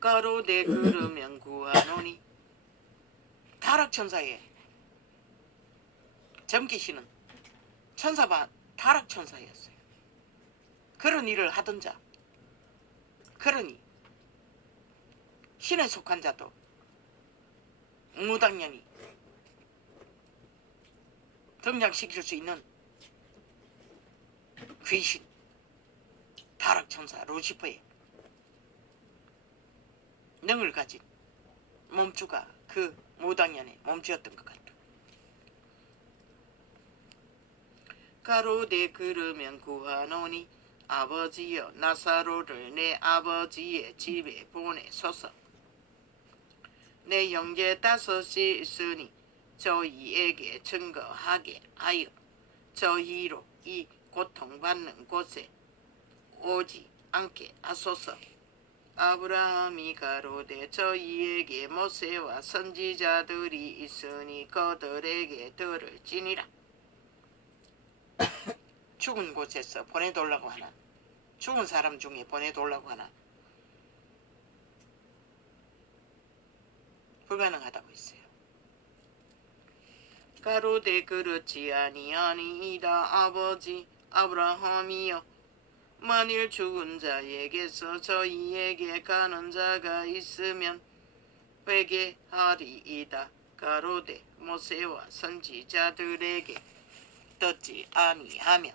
가로되 그러면 구하노니 타락천사의 점기시는 천사반 타락천사였어요. 그런 일을 하던 자, 그러니 신에 속한 자도 무당년이 등장시킬 수 있는 귀신 타락천사 루시퍼의 능을 가진 몸주가 그 무당년의 몸주였던 것 같다. 가로되 그러면 구하노니 아버지여 나사로를 내 아버지의 집에 보내소서. 내 형제 다섯이 있으니 저희에게 증거하게 하여 저희로 이 고통받는 곳에 오지 않게 하소서. 아브라함이 가로되 저희에게 모세와 선지자들이 있으니 그들에게 들을지니라. 죽은 곳에서 보내돌라고 하나, 죽은 사람 중에 보내돌라고 하나 불가능하다고 했어요. 가로되 그렇지 아니하니이다. 아버지 아브라함이여, 만일 죽은 자에게서 저희에게 가는 자가 있으면 회개하리이다. 가로되 모세와 선지자들에게 듣지 아니하면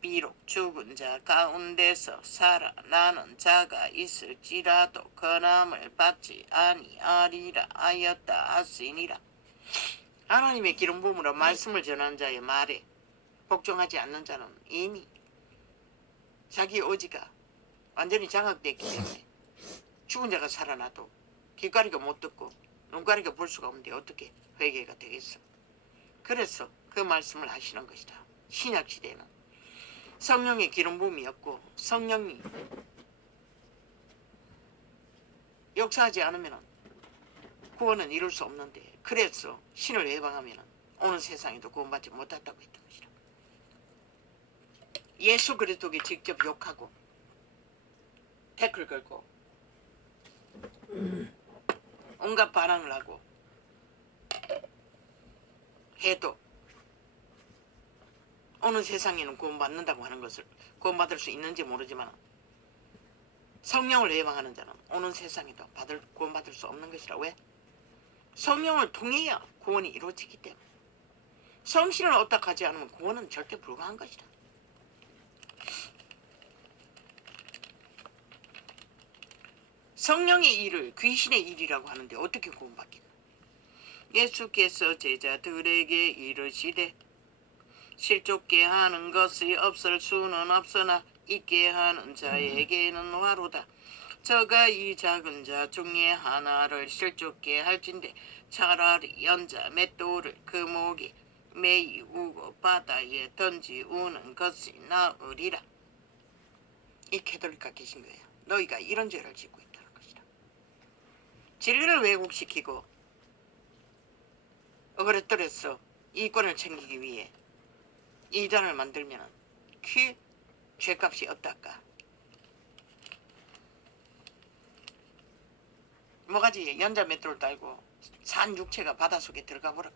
비록 죽은 자 가운데서 살아나는 자가 있을지라도 건함을 받지 아니하리라 하였다 하시니라. 하나님의 기름 부음으로 말씀을 전한 자의 말에 복종하지 않는 자는 이미 자기 의지가 완전히 장악됐기 때문에 죽은 자가 살아나도 귀가리가 못 듣고 눈가리가 볼 수가 없는데 어떻게 회개가 되겠어. 그래서 그 말씀을 하시는 것이다. 신약시대는 성령의 기름 부음이었고 성령이 역사하지 않으면 구원은 이룰 수 없는데, 그래서 신을 외방하면 오는 세상에도 구원받지 못했다고 했던 것이다. 예수 그리스도께 직접 욕하고 태클 걸고 온갖 반항을 하고 해도 오는 세상에는 구원받는다고 하는 것을, 구원받을 수 있는지 모르지만 성령을 예방하는 자는 오는 세상에도 구원받을 수 없는 것이라. 왜? 성령을 통해야 구원이 이루어지기 때문에. 성신을 얻어가지 않으면 구원은 절대 불가한 것이다. 성령의 일을 귀신의 일이라고 하는데 어떻게 구원받겠나. 예수께서 제자들에게 이르시되 실족게 하는 것이 없을 수는 없으나 있게 하는 자에게는 화로다. 저가 이 작은 자 중에 하나를 실족게 할진대 차라리 연자 맷돌을 그 목에 매이우고 바다에 던지우는 것이 나으리라. 이 캐톨릭가 계신 거예요. 너희가 이런 죄를 짓고 있다는 것이다. 진리를 왜곡시키고 어그레떨에서 이권을 챙기기 위해 이단을 만들면 그 죄값이 어떨까. 뭐가지 연자 맷돌 달고 산 육체가 바닷속에 들어가 보라고.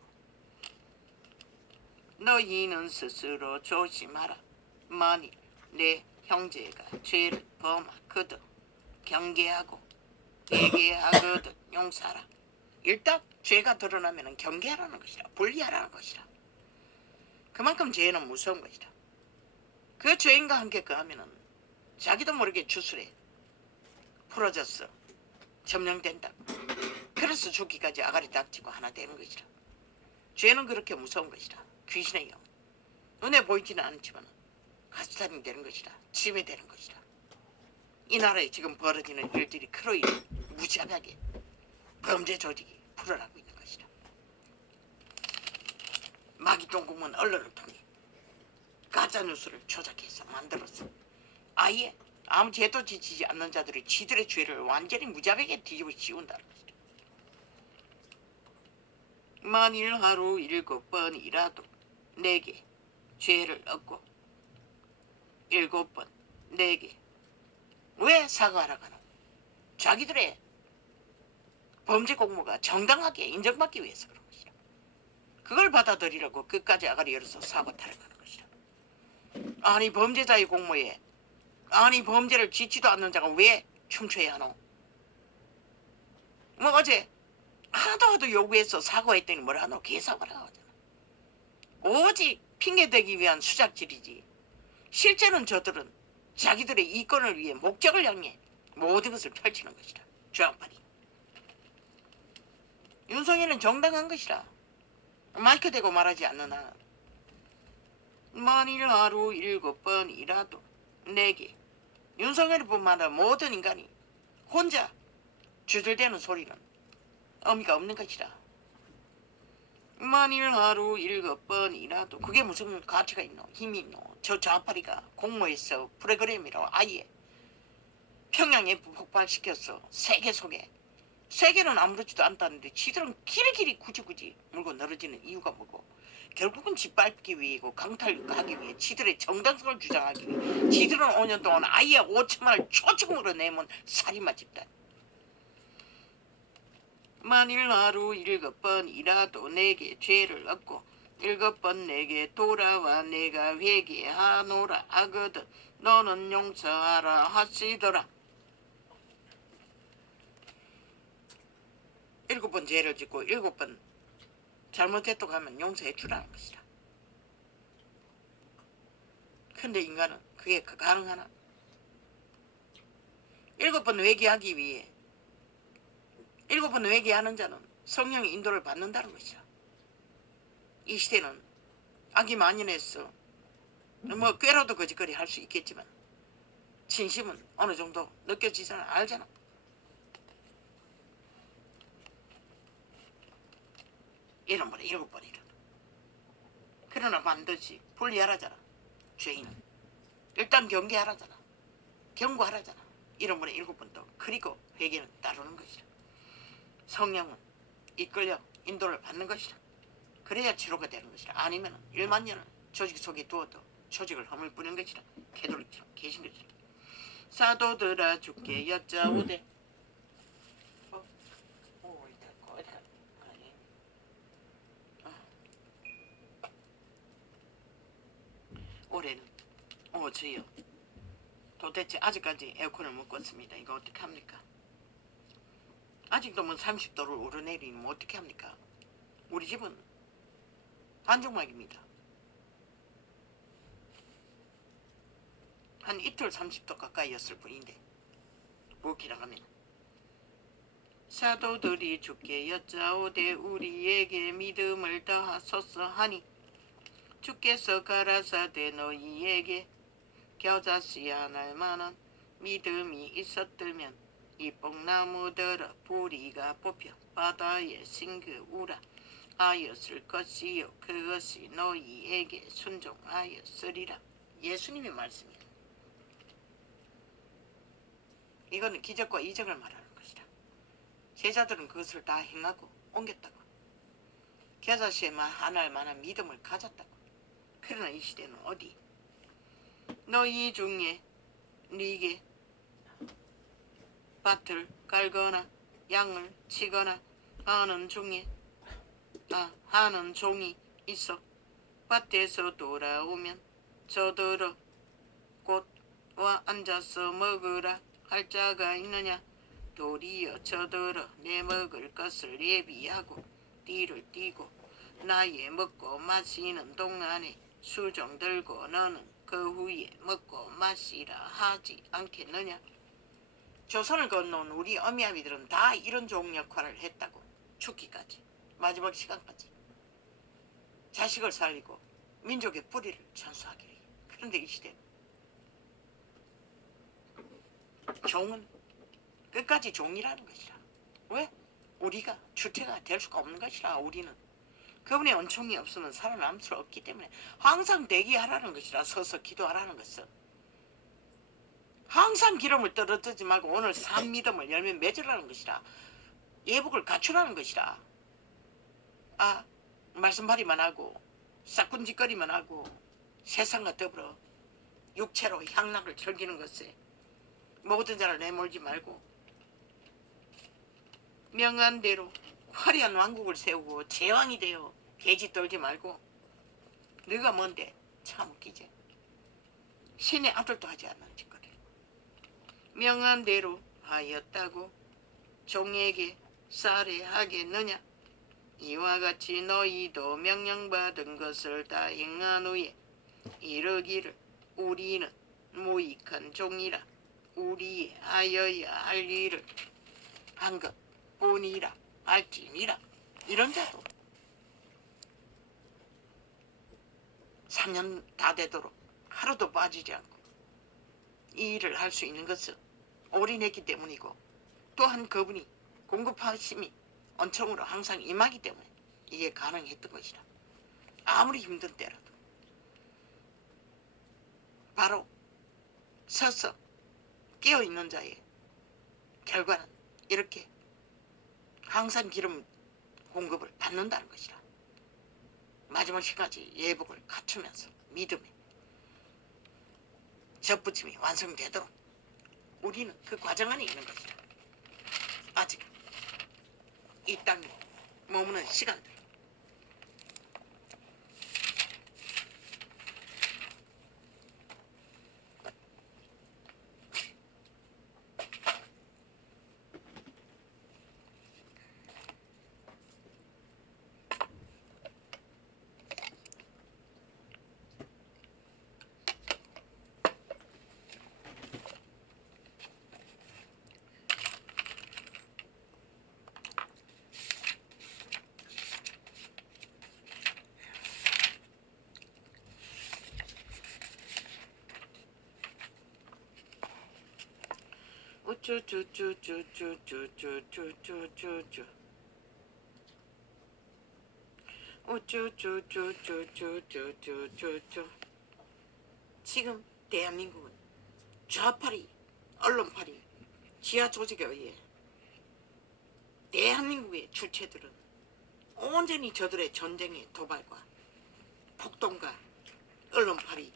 너희는 스스로 조심하라. 만일 내 형제가 죄를 범하거든 경계하고 회개하거든 용서하라. 일단 죄가 드러나면 경계하라는 것이라, 분리하라는 것이라. 그만큼 죄는 무서운 것이다. 그 죄인과 함께 거하면 자기도 모르게 주술에 풀어졌어. 점령된다. 그래서 죽기까지 아가리 닥치고 하나 되는 것이라. 죄는 그렇게 무서운 것이라. 귀신의 영. 눈에 보이지는 않지만 가스탄이 되는 것이라. 짐이 되는 것이라. 이 나라에 지금 벌어지는 일들이 크로이 무지하게 범죄 범죄 조직이 풀어나고 있는 것이다. 마기똥공은 언론을 통해 가짜뉴스를 조작해서 만들었어. 아예 아무 죄도 지치지 않는 자들이 지들의 죄를 완전히 무자백에 뒤집어 씌운다는 것이다. 만일 하루 7번이라도 내게 죄를 얻고 7번 내게 왜 사과하라고 하노? 자기들의 범죄 공모가 정당하게 인정받기 위해서 그런 것이다. 그걸 받아들이려고 끝까지 아가리 열어서 사고 타령하는 것이다. 아니 범죄자의 공모에 아니 범죄를 짓지도 않는 자가 왜 춤춰야 하노? 뭐 어제 하도 요구해서 사과했더니 뭐라 하노? 개사과라 하잖아. 오직 핑계대기 위한 수작질이지. 실제는 저들은 자기들의 이권을 위해 목적을 향해 모든 것을 펼치는 것이다. 좌우파리. 윤석열은 정당한 것이라. 마이크 대고 말하지 않는 한 만일 하루 7번이라도 내게 윤석열뿐만 아니라 모든 인간이 혼자 주절대는 소리는 의미가 없는 것이다. 만일 하루 7번이라도 그게 무슨 가치가 있노? 힘이 있노? 저 좌파리가 공모해서 프로그램이라고 아예 평양에 폭발시켰어. 세계 속에. 세계는 아무렇지도 않다는데 지들은 길이길이 굳이 물고 늘어지는 이유가 뭐고 결국은 짓밟기 위해고 강탈하기 위해 지들의 정당성을 주장하기 위해 지들은 5년 동안 아예 5천만을 초중으로 내몬 살인마 집단. 만일 하루 7번이라도 내게 죄를 얻고 7번 내게 돌아와 내가 회개하노라 하거든 너는 용서하라 하시더라. 7번 죄를 짓고 7번 잘못했다고 하면 용서해 주라는 것이다. 근데 인간은 그게 가능하나? 7번 회개하기 위해 7번 회개하는 자는 성령의 인도를 받는다는 것이야. 이 시대는 악이 만연해서 뭐 꾀로도 거짓거리 할 수 있겠지만 진심은 어느 정도 느껴지잖아. 알잖아. 이런 번에 7번이라. 그러나 반드시 분리하라잖아. 죄인은 일단 경계하라잖아. 경고하라잖아. 이런 번에 7번도. 그리고 회개는 따르는 것이다. 성령은 이끌려 인도를 받는 것이다. 그래야 치료가 되는 것이다. 아니면 1만 년을 조직 속에 두어도 조직을 허물 뿌리는 것이다. 캐톨릭처럼 계신 것이다. 사도들아 주께 여짜오되 올해는 주여 도대체 아직까지 에어컨을 못 껐습니다. 이거 어떻게 합니까? 아직도 뭐 30도를 오르내리면 어떻게 합니까? 우리 집은 한정막입니다. 한 이틀 30도 가까이였을 뿐인데 묵히라 하면 사도들이 주께 여짜오되 우리에게 믿음을 더하소서 하니 주께서 가라사대 너희에게 겨자씨 하나할 만한 믿음이 있었다면 이 뽕나무들아 뿌리가 뽑혀 바다에 싱그우라 하였을 것이요 그것이 너희에게 순종하였으리라. 예수님의 말씀이야. 이거는 기적과 이적을 말하는 것이다. 제자들은 그것을 다 행하고 옮겼다고. 겨자씨에 하나할 만한 믿음을 가졌다고. 그러나 이 시대는 어디? 너희 중에 네게 밭을 갈거나 양을 치거나 하는 종이 있어 밭에서 돌아오면 저들어 꽃와 앉아서 먹으라 할 자가 있느냐? 도리어 저들어 내 먹을 것을 예비하고 띠를 띠고 나의 먹고 마시는 동안에 수종 들고 너는 그 후에 먹고 마시라 하지 않겠느냐? 조선을 건너온 우리 어미아비들은 다 이런 종 역할을 했다고. 죽기까지 마지막 시간까지 자식을 살리고 민족의 뿌리를 전수하기 위해. 그런데 이 시대 종은 끝까지 종이라는 것이라. 왜? 우리가 주체가 될 수가 없는 것이라. 우리는 그분의 은총이 없으면 살아남을 수 없기 때문에 항상 대기하라는 것이라. 서서 기도하라는 것은 항상 기름을 떨어뜨리지 말고 오늘 산 믿음을 열매 맺으라는 것이라. 예복을 갖추라는 것이라. 아, 말씀발이만 하고 싹군짓거리만 하고 세상과 더불어 육체로 향락을 즐기는 것에 모든 자를 내몰지 말고 명한 대로 화려한 왕국을 세우고 제왕이 되어 개지 떨지 말고. 네가 뭔데? 참 웃기지. 신의 아들도 하지 않는 짓거리. 명한 대로 하였다고 종에게 살해하겠느냐. 이와 같이 너희도 명령받은 것을 다 행한 후에 이르기를 우리는 무익한 종이라. 우리의 하여야 할 일을 한 것뿐이라 할지니라. 이런 자도 3년 다 되도록 하루도 빠지지 않고 이 일을 할 수 있는 것은 올인했기 때문이고, 또한 그분이 공급하심이 은총으로 항상 임하기 때문에 이게 가능했던 것이라. 아무리 힘든 때라도 바로 서서 깨어있는 자의 결과는 이렇게 항상 기름 공급을 받는다는 것이라. 마지막 시까지 예복을 갖추면서 믿음에 접붙임이 완성되도록 우리는 그 과정 안에 있는 것이라. 아직 이 땅에 머무는 시간들, 우쭈쭈쭈쭈쭈쭈쭈쭈쭈쭈쭈 우쭈쭈쭈쭈쭈쭈쭈쭈. 지금 대한민국은 좌파리, 언론파리, 지하 조직에 의해 대한민국의 주체들은 온전히 저들의 전쟁의 도발과 폭동과 언론파리,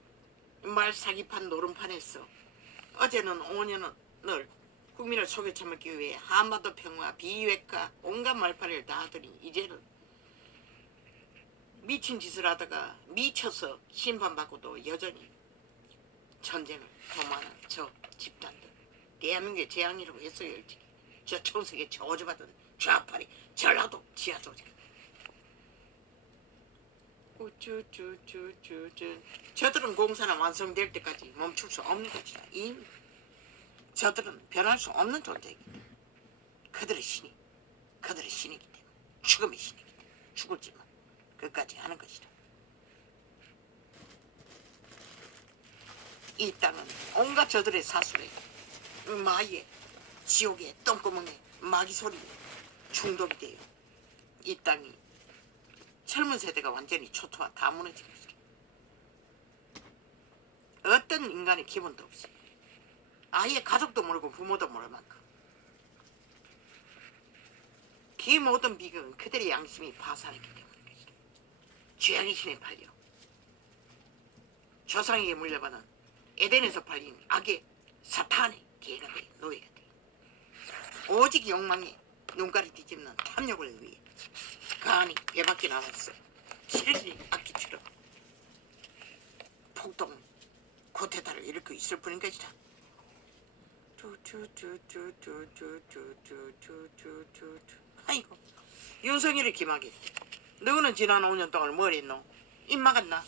말사기판 노름판에서 어제는 5년을 국민을 속여 처먹기 위해 한반도 평화, 비핵화, 온갖 말파리를 다 하더니 이제는 미친 짓을 하다가 미쳐서 심판받고도 여전히 전쟁을 도모하는 저 집단들, 대한민국의 재앙이라고 했어요. 일찍 저 천세계 저주받은 좌파리, 전라도 지하 조직. 우쭈쭈쭈쭈쭈. 저들은 공사는 완성될 때까지 멈출 수 없는 것이다. 이미 저들은 변할 수 없는 존재이기 때문에 그들의 신이기 때문에, 죽음의 신이기 때문에 죽을지만 끝까지 하는 것이다. 이 땅은 온갖 저들의 사술에, 마의, 지옥의 똥구멍에 마귀 소리에 중독이 되어 이 땅이 젊은 세대가 완전히 초토화 다 무너진 것이다. 어떤 인간의 기본도 없이 아예 가족도 모르고 부모도 모를 만큼 그 모든 비극은 그들의 양심이 파산했기 때문인 것이다. 죄악의 신에 팔려 조상에게 물려받은 에덴에서 팔린 악의 사탄의 개가 돼, 노예가 돼. 오직 욕망에 눈가리 뒤집는 탐욕을 위해 간이 배밖에 나왔어. 실질이 악기처럼 폭동, 고태다를 일으키고 있을 뿐인 것이다. 아이고, 윤석열이 김하게, 너는 지난 5년 동안 뭘 했노? 입 막았나?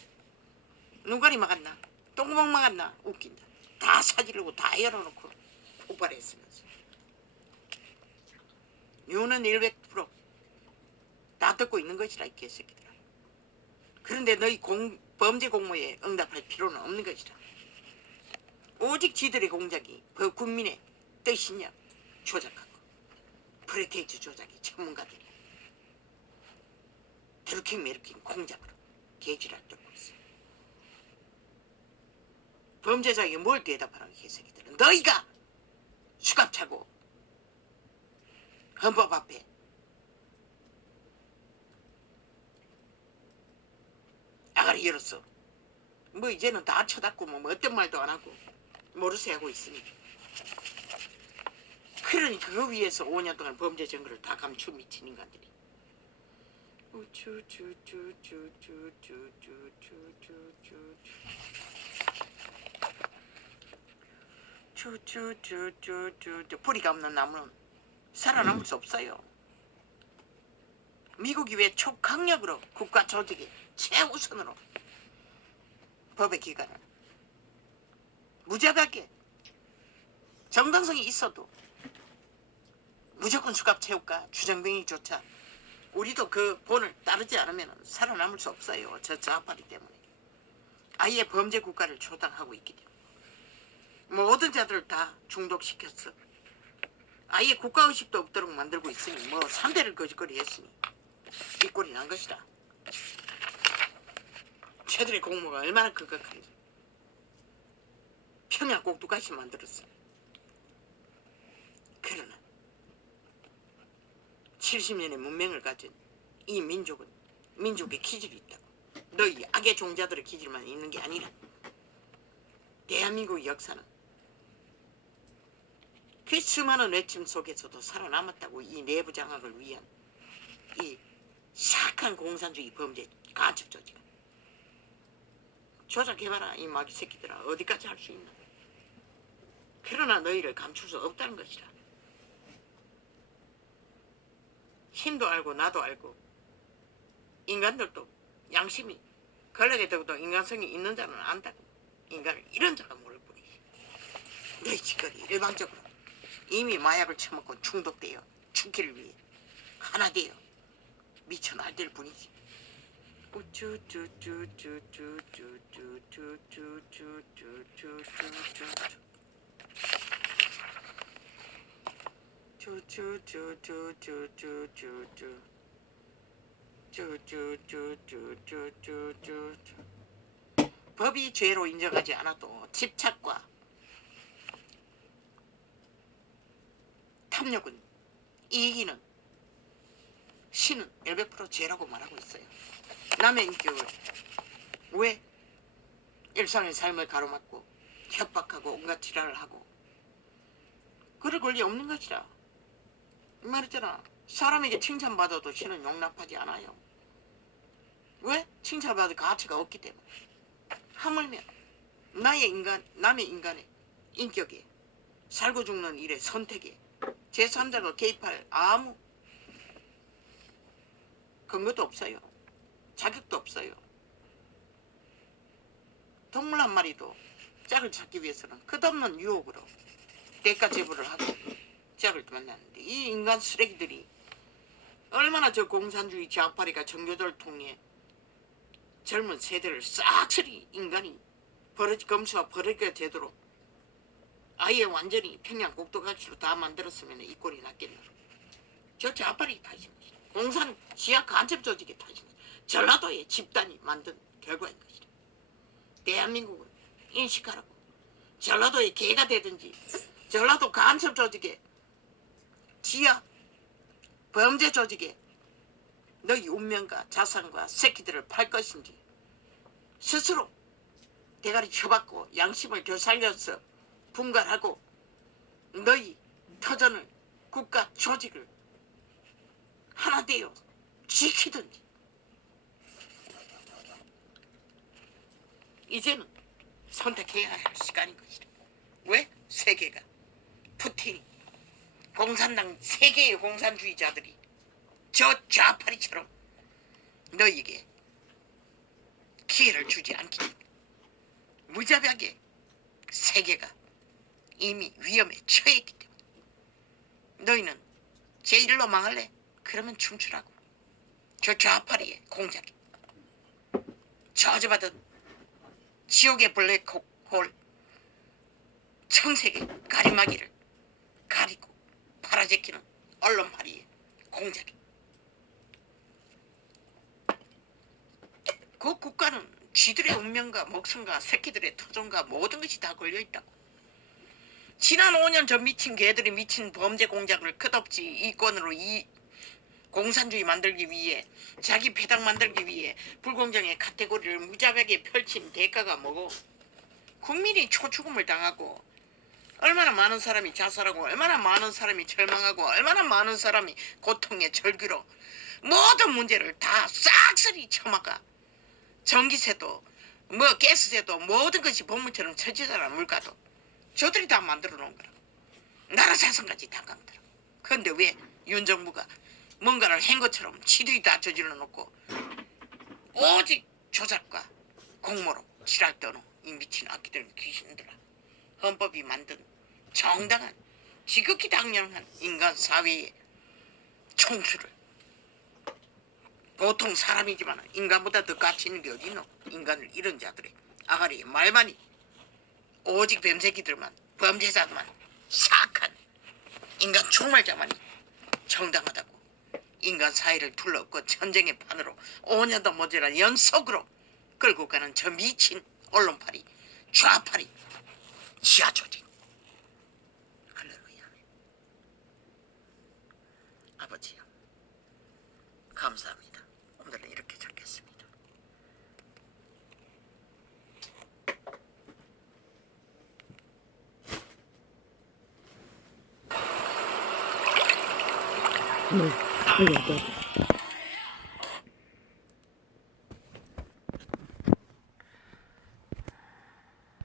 눈가리 막았나? 똥구멍 막았나? 웃긴다. 다 사지르고 다 열어놓고 폭발했으면서. 윤은 100%다 듣고 있는 것이라, 이 개새끼들아. 그런데 너희 범죄 공모에 응답할 필요는 없는 것이다. 오직 지들의 공작이 국민의 뜻이냐 조작하고 프리테이즈 조작의 전문가들이 드루킹 메르킹 공작으로 개지랄 떨고 있어. 범죄자에게 뭘 대답하라고 개새끼들은. 너희가 수갑차고 헌법 앞에 아가리 열었어. 뭐 이제는 다 쳐닫고 뭐 어떤 말도 안 하고 모르쇠 하고 있으니. 그러니 그거 위해서 5년 동안 범죄 증거를 다 감추 미친 인간들이. 뿌리가 없는 나무는 살아남을 수 없어요. 미국이 왜 초강력으로 국가 조직이 최우선으로 법의 기관을 무자비하게 정당성이 있어도 무조건 수갑 채울까 주정뱅이조차 우리도 그 본을 따르지 않으면 살아남을 수 없어요. 저 좌파리 때문에. 아예 범죄 국가를 초당하고 있기 때문에. 모든 자들을 다 중독시켰어. 아예 국가의식도 없도록 만들고 있으니 뭐 3대를 거짓거리 했으니 이 꼴이 난 것이다. 쟤들의 공모가 얼마나 극악한지. 평양 꼭두가시 만들었어. 그러나 70년의 문명을 가진 이 민족은 민족의 기질이 있다고. 너희 악의 종자들의 기질만 있는 게 아니라 대한민국의 역사는 그 수많은 외침 속에서도 살아남았다고. 이 내부 장악을 위한 이 사악한 공산주의 범죄 간첩 조직. 조작해봐라 이 마귀 새끼들아. 어디까지 할 수 있나. 그러나 너희를 감출 수 없다는 것이다. 신도 알고 나도 알고 인간들도 양심이 권력에 더도 인간성이 있는 자는 안다고. 인간을 이런 자가 모를 뿐이지. 너희 짓거리 일방적으로 이미 마약을 처먹고 중독되어 죽기를 위해 하나 되어 미쳐 날뛸 뿐이지. 법이 죄로 인정하지 않아도 집착과 탐욕은 이익이는 신은 100% 죄라고 말하고 있어요. 남의 인격을 왜 일상의 삶을 가로막고 협박하고 온갖 지랄을 하고 그럴 권리 없는 것이라. 말했잖아. 사람에게 칭찬받아도 신은 용납하지 않아요. 왜? 칭찬받을 가치가 없기 때문에. 하물며 남의 인간의 인격에 살고 죽는 일의 선택에 제3자가 개입할 아무 근거도 없어요. 자격도 없어요. 동물 한 마리도 짝을 찾기 위해서는 끝없는 유혹으로 대가 제보를 하고 짝을 만났는데 이 인간 쓰레기들이 얼마나 저 공산주의 좌파리가 정교조를 통해 젊은 세대를 싹쓸이 인간이 검수와 버릇가 되도록 아예 완전히 평양 꼭두가시로 다 만들었으면 이 꼴이 났겠노. 저 좌파리 탓인 것이다. 공산 지하 간첩 조직의 탓인 것이다. 전라도의 집단이 만든 결과인 것이다. 대한민국은 인식하라고. 전라도의 개가 되든지 전라도 간첩 조직의 지하 범죄 조직에 너희 운명과 자산과 새끼들을 팔 것인지 스스로 대가리 쳐박고 양심을 되살려서 분갈하고 너희 터전을 국가 조직을 하나 되어 지키든지. 이제는 선택해야 할 시간인 것이다. 왜? 세계가 푸틴이 공산당 세계의 공산주의자들이 저 좌파리처럼 너희에게 기회를 주지 않기 때문에 무자비하게 세계가 이미 위험에 처했기 때문에. 너희는 제1로 망할래? 그러면 춤추라고. 저 좌파리의 공작이 저주받은 지옥의 블랙홀 청색의 가리마기를 가리고 팔아제끼는 언론팔이 공작이. 그 국가는 쥐들의 운명과 목숨과 새끼들의 토종과 모든 것이 다 걸려있다고. 지난 5년 전 미친 개들이 미친 범죄 공작을 끝없이 이권으로 이 공산주의 만들기 위해 자기 패당 만들기 위해 불공정의 카테고리를 무자비하게 펼친 대가가 뭐고, 국민이 초죽음을 당하고 얼마나 많은 사람이 자살하고 얼마나 많은 사람이 절망하고 얼마나 많은 사람이 고통의 절규로 모든 문제를 다 싹쓸이 처막아. 전기세도 뭐 가스세도 모든 것이 본문처럼 처지잖아. 물가도 저들이 다 만들어 놓은 거라. 나라 자산까지 다 감더라. 그런데 왜 윤 정부가 뭔가를 한 것처럼 지들이 다 저질러 놓고 오직 조작과 공모로 지랄 떠노 이 미친 악기들 귀신들아. 헌법이 만든 정당한 지극히 당연한 인간 사회의 총수를, 보통 사람이지만 인간보다 더 가치 있는 게 어디 있노? 인간을 잃은 자들의 아가리 말만이 오직 뱀새끼들만 범죄자들만 사악한 인간 총말자만이 정당하다고 인간 사회를 둘러엎고 전쟁의 판으로 5년도 모자란 연속으로 끌고 가는 저 미친 언론팔이 좌팔이 지하조직. 할렐루야. 아버지요, 감사합니다. 오늘은 이렇게 잡겠습니다. 네, 이거.